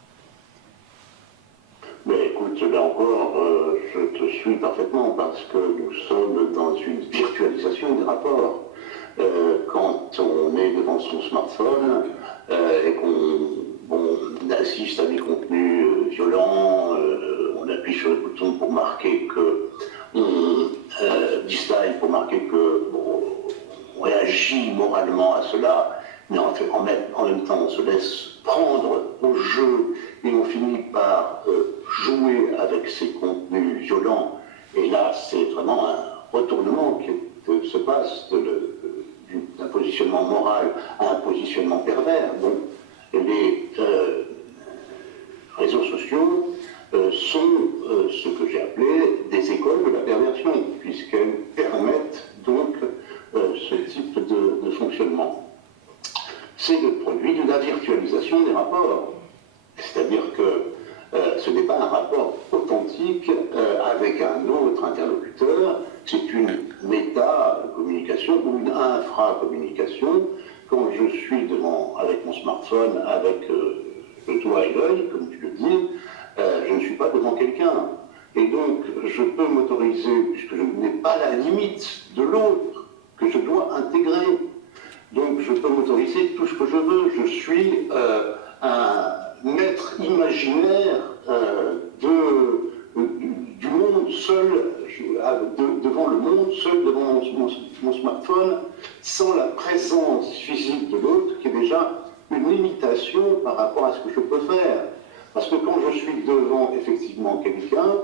Mais écoute, là encore, je te suis parfaitement parce que nous sommes dans une virtualisation des rapports. Quand on est devant son smartphone et qu'on assiste à des contenus violents, on appuie sur le bouton pour marquer que on dislike, pour marquer que on réagit moralement à cela, mais en même temps on se laisse prendre au jeu et on finit par jouer avec ces contenus violents. Et là, c'est vraiment un retournement qui se passe d'un positionnement moral à un positionnement pervers. Donc, les réseaux sociaux sont ce que j'ai appelé des écoles de la perversion, puisqu'elles permettent donc ce type de fonctionnement. C'est le produit de la virtualisation des rapports. C'est-à-dire que ce n'est pas un rapport authentique avec un autre interlocuteur, c'est une méta-communication ou une infra-communication. Quand je suis avec mon smartphone, avec le doigt et l'œil, comme tu le dis, je ne suis pas devant quelqu'un. Et donc, je peux m'autoriser, puisque je n'ai pas la limite de l'autre que je dois intégrer. Donc, je peux m'autoriser tout ce que je veux. Je suis un maître imaginaire du monde seul, devant le monde, seul devant mon smartphone, sans la présence physique de l'autre, qui est déjà une limitation par rapport à ce que je peux faire. Parce que quand je suis devant effectivement quelqu'un,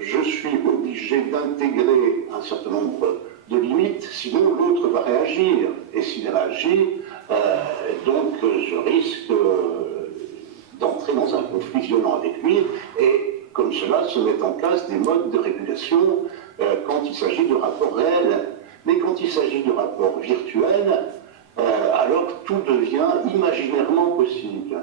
je suis obligé d'intégrer un certain nombre de limites, sinon l'autre va réagir. Et s'il réagit, donc je risque d'entrer dans un conflit violent avec lui, et comme cela se met en place des modes de régulation quand il s'agit de rapports réels. Mais quand il s'agit de rapports virtuels, alors tout devient imaginairement possible.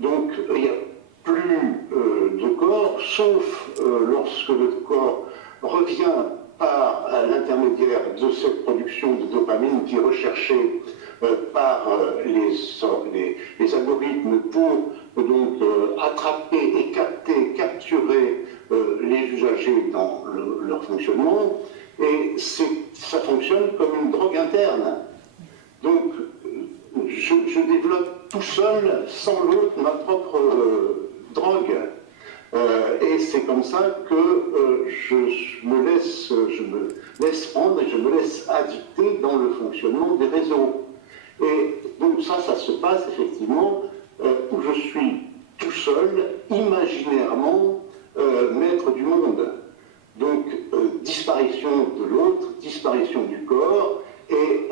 Donc il n'y a plus de corps, sauf lorsque le corps revient par l'intermédiaire de cette production de dopamine qui est recherchée par les algorithmes pour donc attraper et capturer les usagers dans leur fonctionnement, et ça fonctionne comme une drogue interne. Donc je développe tout seul, sans l'autre, ma propre drogue. Et c'est comme ça que je me laisse prendre et je me laisse addicter dans le fonctionnement des réseaux. Et donc ça se passe effectivement où je suis tout seul, imaginairement, maître du monde. Donc disparition de l'autre, disparition du corps, et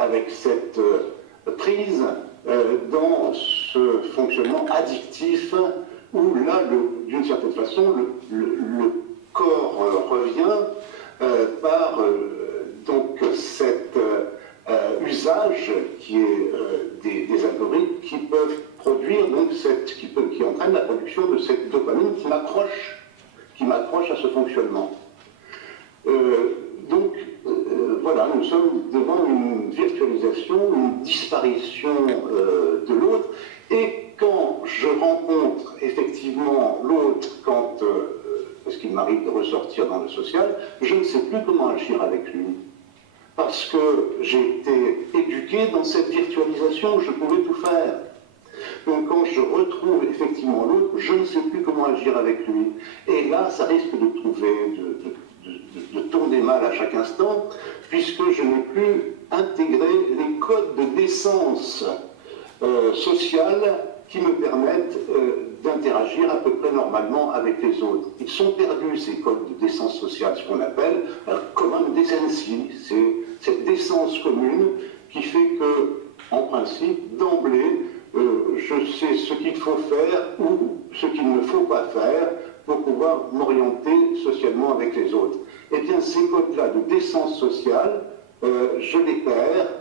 avec cette prise dans ce fonctionnement addictif où là, d'une certaine façon, le corps revient par donc cet usage qui est des algorithmes qui peuvent produire, donc qui entraîne la production de cette dopamine qui m'accroche à ce fonctionnement. Donc, voilà, nous sommes devant une virtualisation, une disparition de l'autre, et quand je rencontre effectivement l'autre, parce qu'il m'arrive de ressortir dans le social, je ne sais plus comment agir avec lui. Parce que j'ai été éduqué dans cette virtualisation où je pouvais tout faire. Donc quand je retrouve effectivement l'autre, je ne sais plus comment agir avec lui. Et là, ça risque de tourner mal à chaque instant, puisque je n'ai plus intégré les codes de décence sociale qui me permettent d'interagir à peu près normalement avec les autres. Ils sont perdus, ces codes de décence sociale, ce qu'on appelle common decency. C'est cette décence commune qui fait que, en principe, d'emblée, je sais ce qu'il faut faire ou ce qu'il ne faut pas faire pour pouvoir m'orienter socialement avec les autres. Eh bien, ces codes-là de décence sociale, je les perds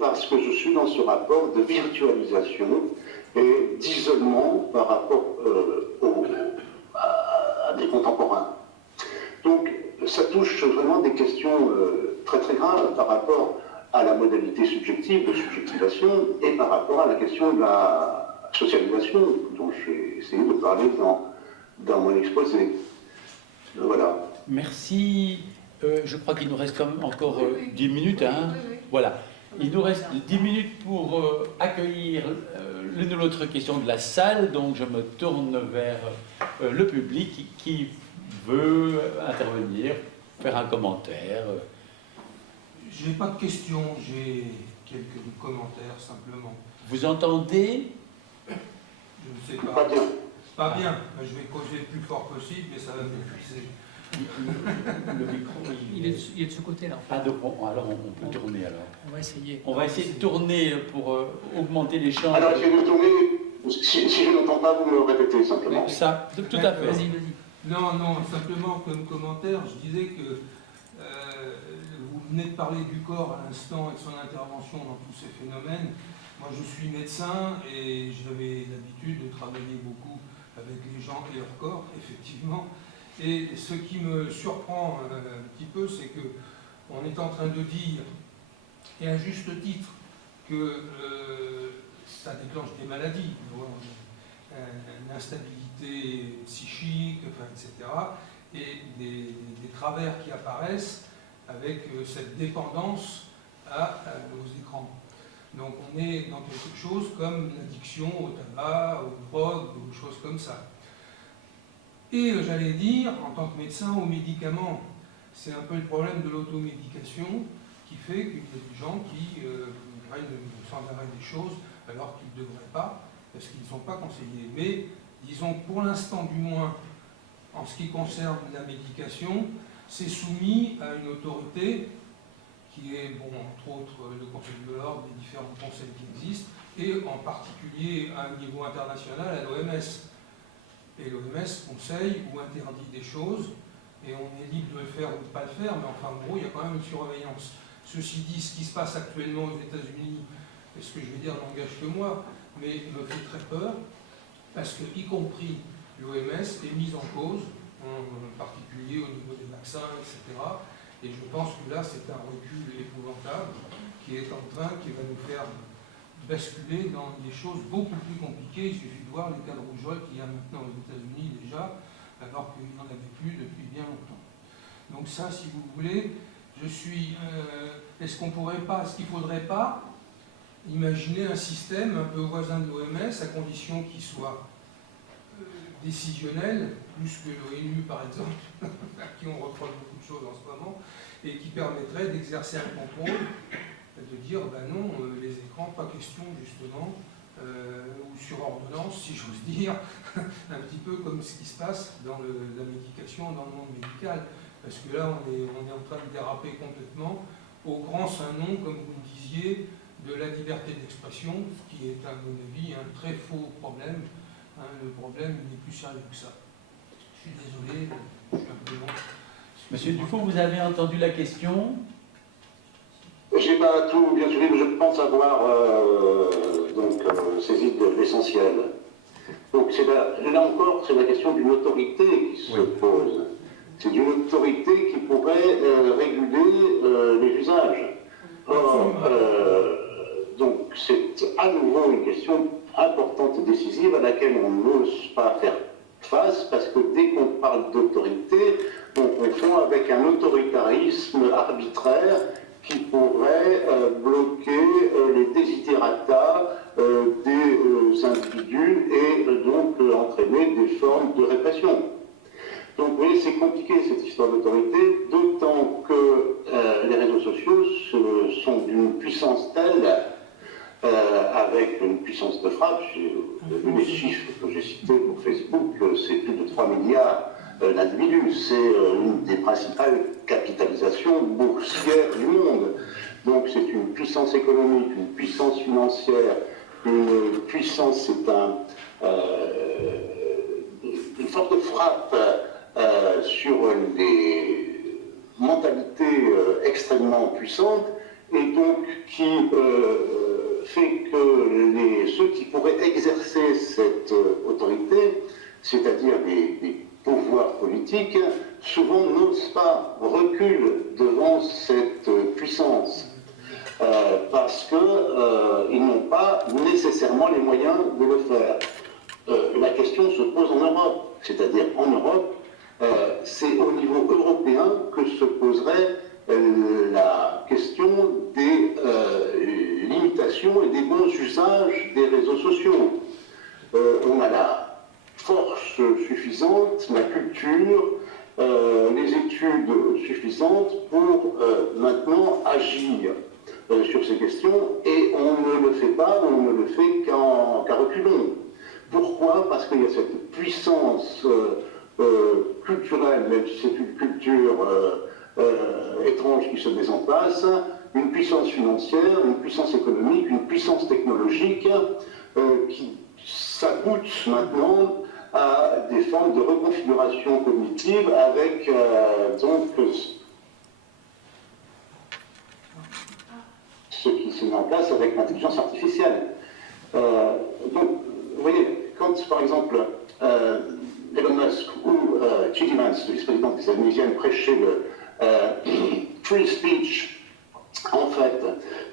parce que je suis dans ce rapport de virtualisation et d'isolement par rapport à des contemporains. Donc, ça touche vraiment des questions très très graves par rapport à la modalité subjective de subjectivation et par rapport à la question de la socialisation dont j'ai essayé de parler dans mon exposé. Voilà. Merci. Je crois qu'il nous reste quand même encore 10 minutes. Hein. Voilà. Il nous reste 10 minutes pour accueillir l'une ou l'autre question de la salle. Donc je me tourne vers le public qui veut intervenir, faire un commentaire. Je n'ai pas de questions, j'ai quelques commentaires simplement. Vous entendez? Je ne sais pas. Pas bien. Je vais causer le plus fort possible, mais ça va m'épuiser. Le micro, il est de ce côté-là. Ah, donc alors on peut tourner alors. On va essayer. On va essayer de tourner pour augmenter les chances. Alors, essayez de tourner. Si je n'entends pas, vous me répétez simplement. Ça, tout à fait. Vas-y. Non, simplement comme commentaire, je disais que vous venez de parler du corps à l'instant et de son intervention dans tous ces phénomènes. Moi, je suis médecin et j'avais l'habitude de travailler beaucoup avec les gens et leur corps, effectivement. Et ce qui me surprend un petit peu, c'est qu'on est en train de dire, et à juste titre, que ça déclenche des maladies, une instabilité psychique, etc., et des travers qui apparaissent avec cette dépendance aux écrans. Donc on est dans quelque chose comme l'addiction au tabac, aux drogues, aux choses comme ça. Et j'allais dire, en tant que médecin, aux médicaments, c'est un peu le problème de l'automédication qui fait qu'il y a des gens qui prennent sans arrêt des choses alors qu'ils ne devraient pas, parce qu'ils ne sont pas conseillés. Mais disons que pour l'instant du moins, en ce qui concerne la médication, c'est soumis à une autorité qui est, entre autres, le Conseil de l'Ordre, les différents conseils qui existent, et en particulier à un niveau international, à l'OMS. Et l'OMS conseille ou interdit des choses, et on est libre de le faire ou de ne pas le faire, mais enfin, en gros, il y a quand même une surveillance. Ceci dit, ce qui se passe actuellement aux États-Unis, et ce que je vais dire n'engage que moi, mais me fait très peur, parce que, y compris l'OMS, est mise en cause, en particulier au niveau des vaccins, etc. Et je pense que là, c'est un recul épouvantable qui va nous faire basculer dans des choses beaucoup plus compliquées. Il suffit de voir les cas de rougeole qu'il y a maintenant aux États-Unis déjà, alors qu'il n'y en avait plus depuis bien longtemps. Donc ça, si vous voulez, je suis... est-ce qu'il ne faudrait pas imaginer un système un peu voisin de l'OMS, à condition qu'il soit décisionnel, plus que l'ONU par exemple, à qui on reproche beaucoup de choses en ce moment, et qui permettrait d'exercer un contrôle, de dire, non, les écrans, pas question justement, ou sur ordonnance, si j'ose dire, un petit peu comme ce qui se passe dans la médication, dans le monde médical, parce que là, on est en train de déraper complètement, au grand saint nom, comme vous le disiez, de la liberté d'expression, ce qui est, à mon avis, un très faux problème. Le problème n'est plus sérieux que ça. Je suis désolé, je suis un peu long. Monsieur Dufault, vous avez entendu la question? Je n'ai pas tout bien suivi, mais je pense avoir saisi de l'essentiel. Donc là encore, c'est la question d'une autorité qui se pose. C'est d'une autorité qui pourrait réguler les usages. Or, donc c'est à nouveau une question importante et décisive à laquelle on n'ose pas faire face, parce que dès qu'on parle d'autorité, on confond avec un autoritarisme arbitraire qui pourrait bloquer les desiderata des individus et donc entraîner des formes de répression. Donc vous voyez, c'est compliqué cette histoire d'autorité, d'autant que les réseaux sociaux sont d'une puissance telle, avec une puissance de frappe. Vous avez vu les chiffres que j'ai cités pour Facebook, c'est plus de 3 milliards d'individus. C'est une des principales capitalisations boursières du monde. Donc c'est une puissance économique, une puissance financière, une puissance, c'est une forte frappe sur des mentalités extrêmement puissantes, et donc qui fait que ceux qui pourraient exercer cette autorité, c'est-à-dire des pouvoirs politiques, souvent n'osent pas, reculent devant cette puissance, parce qu'ils n'ont pas nécessairement les moyens de le faire. La question se pose en Europe, c'est-à-dire en Europe, c'est au niveau européen que se poserait la question des limitations et des bons usages des réseaux sociaux. On a la force suffisante, la culture, les études suffisantes pour maintenant agir sur ces questions, et on ne le fait pas, on ne le fait qu'à reculons. Pourquoi? Parce qu'il y a cette puissance culturelle, même si c'est une culture étrange qui se met en place, une puissance financière, une puissance économique, une puissance technologique qui goûte maintenant à des formes de reconfiguration cognitive avec donc ce qui se met en place avec l'intelligence artificielle. Donc, vous voyez, quand par exemple Elon Musk ou J.D. Vance, le vice-président des États-Unis, viennent prêcher le free speech, en fait,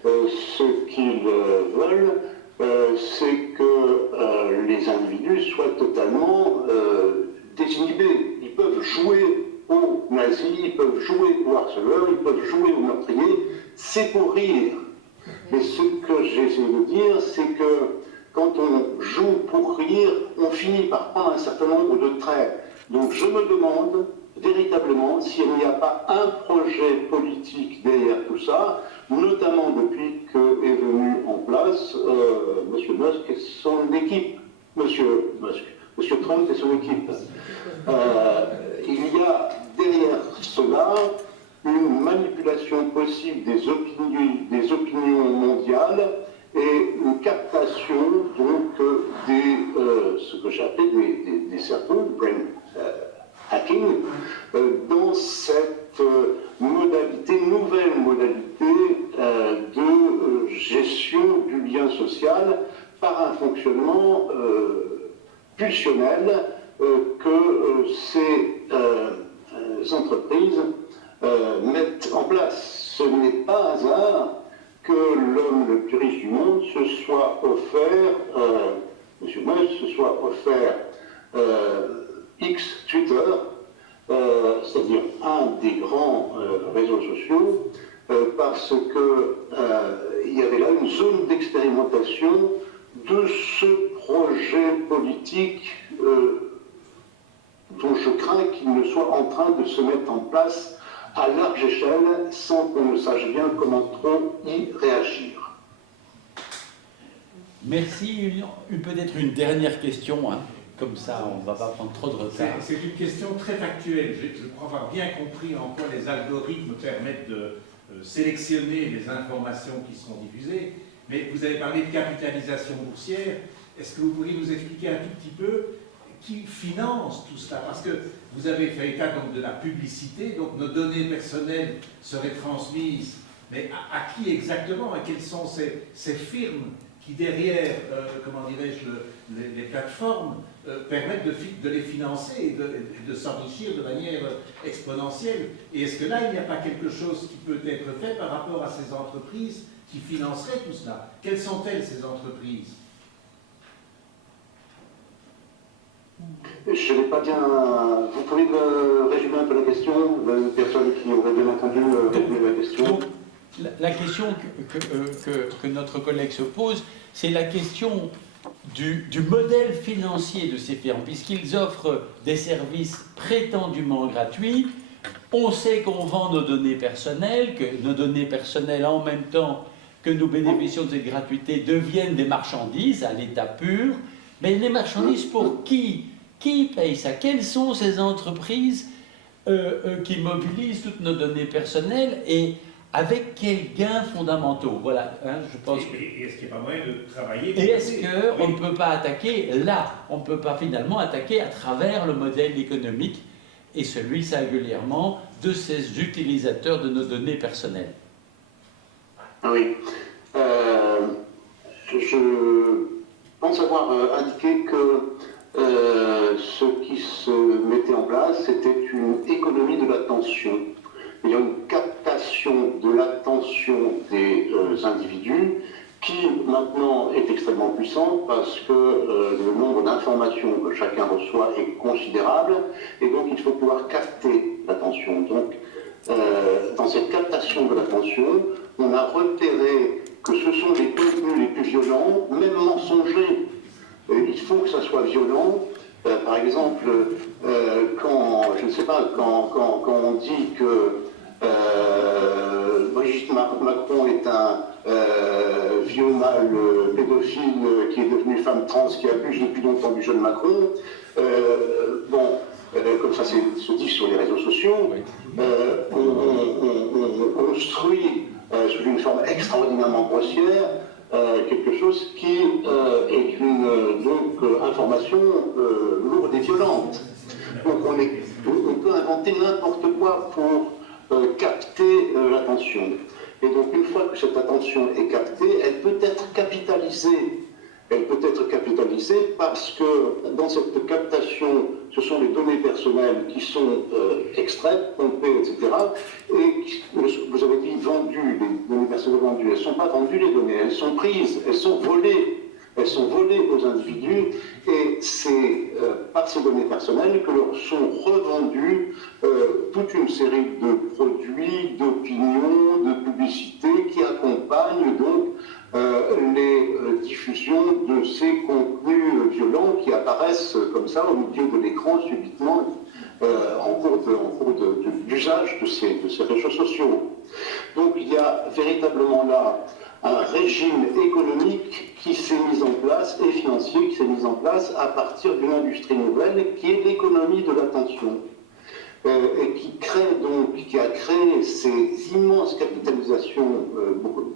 ce qu'ils veulent, c'est que les individus soient totalement désinhibés. Ils peuvent jouer aux nazis, ils peuvent jouer aux harceleurs, ils peuvent jouer aux meurtriers, c'est pour rire. Mais ce que j'ai essayé de dire, c'est que quand on joue pour rire, on finit par prendre un certain nombre de traits. Donc je me demande véritablement s'il n'y a pas un projet politique derrière tout ça, notamment depuis qu'est venu en place M. Musk et son équipe. M. Trump et son équipe. Il y a derrière cela une manipulation possible des opinions mondiales et une captation donc ce que j'appelle des cerveaux, brain hacking, dans cette nouvelle modalité de gestion du lien social par un fonctionnement pulsionnel que ces entreprises mettent en place. Ce n'est pas hasard que l'homme le plus riche du monde se soit offert, M. Musk se soit offert X Twitter, c'est-à-dire un des grands réseaux sociaux, parce qu'il y avait là une zone d'expérimentation de ce projet politique dont je crains qu'il ne soit en train de se mettre en place à large échelle sans qu'on ne sache bien comment trop y réagir. Merci. Peut-être une dernière question, hein. Comme ça on ne va pas prendre trop de retard. C'est une question très factuelle. Je crois avoir bien compris en quoi les algorithmes permettent de sélectionner les informations qui seront diffusées, mais vous avez parlé de capitalisation boursière. Est-ce que vous pourriez nous expliquer un tout petit peu qui finance tout cela? Parce que vous avez fait état donc de la publicité, donc nos données personnelles seraient transmises, mais à qui exactement? Et quelles sont ces firmes qui derrière, comment dirais-je, les plateformes permettent de les financer et de s'enrichir de manière exponentielle? Et est-ce que là, il n'y a pas quelque chose qui peut être fait par rapport à ces entreprises qui financeraient tout cela? Quelles sont-elles, ces entreprises? Je n'ai pas bien... Vous pouvez me résumer un peu la question? Une personne qui aurait bien entendu la question. Donc, la question que notre collègue se pose, c'est la question du modèle financier de ces firmes, puisqu'ils offrent des services prétendument gratuits. On sait qu'on vend nos données personnelles, que nos données personnelles, en même temps que nous bénéficions de cette gratuité, deviennent des marchandises à l'état pur. Mais les marchandises, pour qui? Qui paye ça? Quelles sont ces entreprises qui mobilisent toutes nos données personnelles et avec quels gains fondamentaux? Voilà, hein, je pense que... Et est-ce qu'il n'y a pas moyen de travailler? Et est-ce qu'on ne peut pas attaquer là? On ne peut pas finalement attaquer à travers le modèle économique et celui singulièrement de ces utilisateurs de nos données personnelles? Oui. Je pense avoir indiqué que ce qui se mettait en place, c'était une économie de l'attention. Il y a une captation de l'attention des individus qui maintenant est extrêmement puissante parce que le nombre d'informations que chacun reçoit est considérable et donc il faut pouvoir capter l'attention. Donc dans cette captation de l'attention, on a repéré que ce sont les contenus les plus violents, même mensongers. Il faut que ça soit violent. Par exemple, quand on dit que Brigitte Macron est un vieux mâle pédophile qui est devenu femme trans, qui abuse depuis longtemps du jeune Macron, comme ça se dit sur les réseaux sociaux, on construit sous une forme extraordinairement grossière quelque chose qui est une information lourde et violente. Donc on peut inventer n'importe quoi pour capter l'attention. Et donc une fois que cette attention est captée, elle peut être capitalisée. Elle peut être capitalisée parce que dans cette captation, ce sont les données personnelles qui sont extraites, pompées, etc. Et vous avez dit vendues, les données personnelles vendues. Elles ne sont pas vendues les données, elles sont prises, elles sont volées. Elles sont volées aux individus et c'est par ces données personnelles que leur sont revendues toute une série de produits, d'opinions, de publicités qui accompagnent donc les diffusions de ces contenus violents qui apparaissent comme ça au milieu de l'écran subitement en cours d'usage de ces réseaux sociaux. Donc il y a véritablement là un régime économique qui s'est mis en place et financier qui s'est mis en place à partir d'une industrie nouvelle qui est l'économie de l'attention et qui a créé ces immenses capitalisations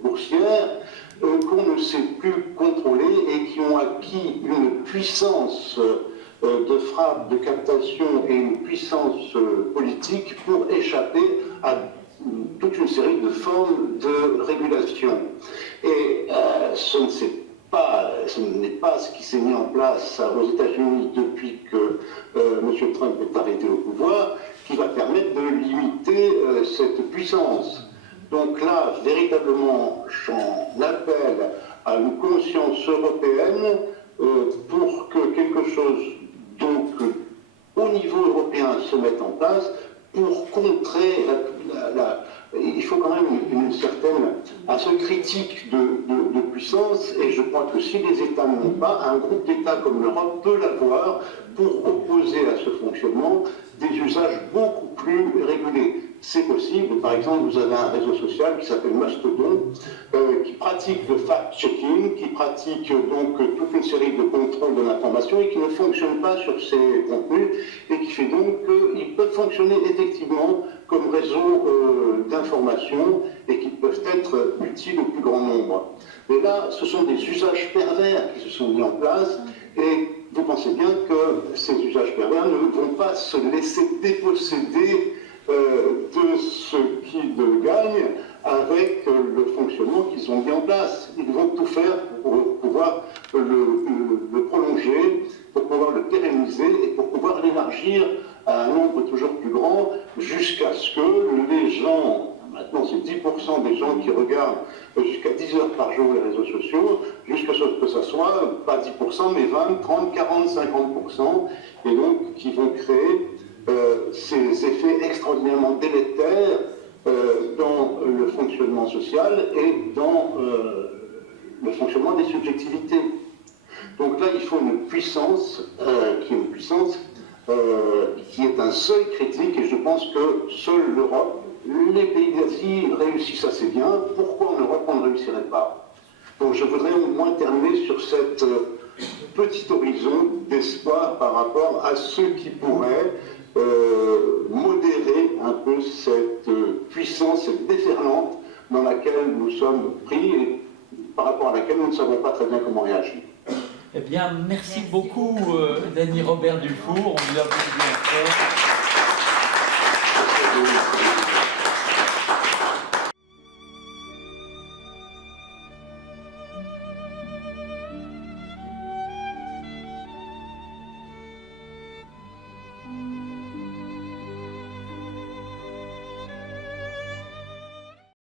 boursières qu'on ne sait plus contrôler et qui ont acquis une puissance de frappe, de captation et une puissance politique pour échapper à toute une série de formes de régulation. Et ce n'est pas ce qui s'est mis en place aux États-Unis depuis que M. Trump est arrivé au pouvoir qui va permettre de limiter cette puissance. Donc là, véritablement, j'en appelle à une conscience européenne pour que quelque chose donc au niveau européen se mette en place pour contrer il faut quand même un seuil critique de puissance, et je crois que si les États n'ont pas, un groupe d'États comme l'Europe peut l'avoir pour opposer à ce fonctionnement des usages beaucoup plus régulés. C'est possible. Par exemple, vous avez un réseau social qui s'appelle Mastodon, qui pratique le fact-checking, qui pratique donc toute une série de contrôles de l'information et qui ne fonctionne pas sur ces contenus et qui fait donc qu'ils peuvent fonctionner effectivement comme réseau d'information et qui peuvent être utiles au plus grand nombre. Mais là, ce sont des usages pervers qui se sont mis en place et vous pensez bien que ces usages pervers ne vont pas se laisser déposséder de ce qu'ils gagnent avec le fonctionnement qu'ils ont mis en place. Ils vont tout faire pour pouvoir le prolonger, pour pouvoir le pérenniser et pour pouvoir l'élargir à un nombre toujours plus grand jusqu'à ce que les gens, maintenant c'est 10% des gens qui regardent jusqu'à 10 heures par jour les réseaux sociaux, jusqu'à ce que ça soit pas 10% mais 20, 30, 40, 50%, et donc qui vont créer ces effets extraordinairement délétères dans le fonctionnement social et dans le fonctionnement des subjectivités. Donc là, il faut une puissance qui est un seuil critique, et je pense que seule l'Europe, les pays d'Asie réussissent assez bien. Pourquoi en Europe on ne réussirait pas? Donc je voudrais au moins terminer sur cette petit horizon d'espoir par rapport à ceux qui pourraient modérer un peu cette puissance, cette déferlante dans laquelle nous sommes pris et par rapport à laquelle nous ne savons pas très bien comment réagir. Eh bien, merci beaucoup, Dany Robert Dufour. On vous a bien fait.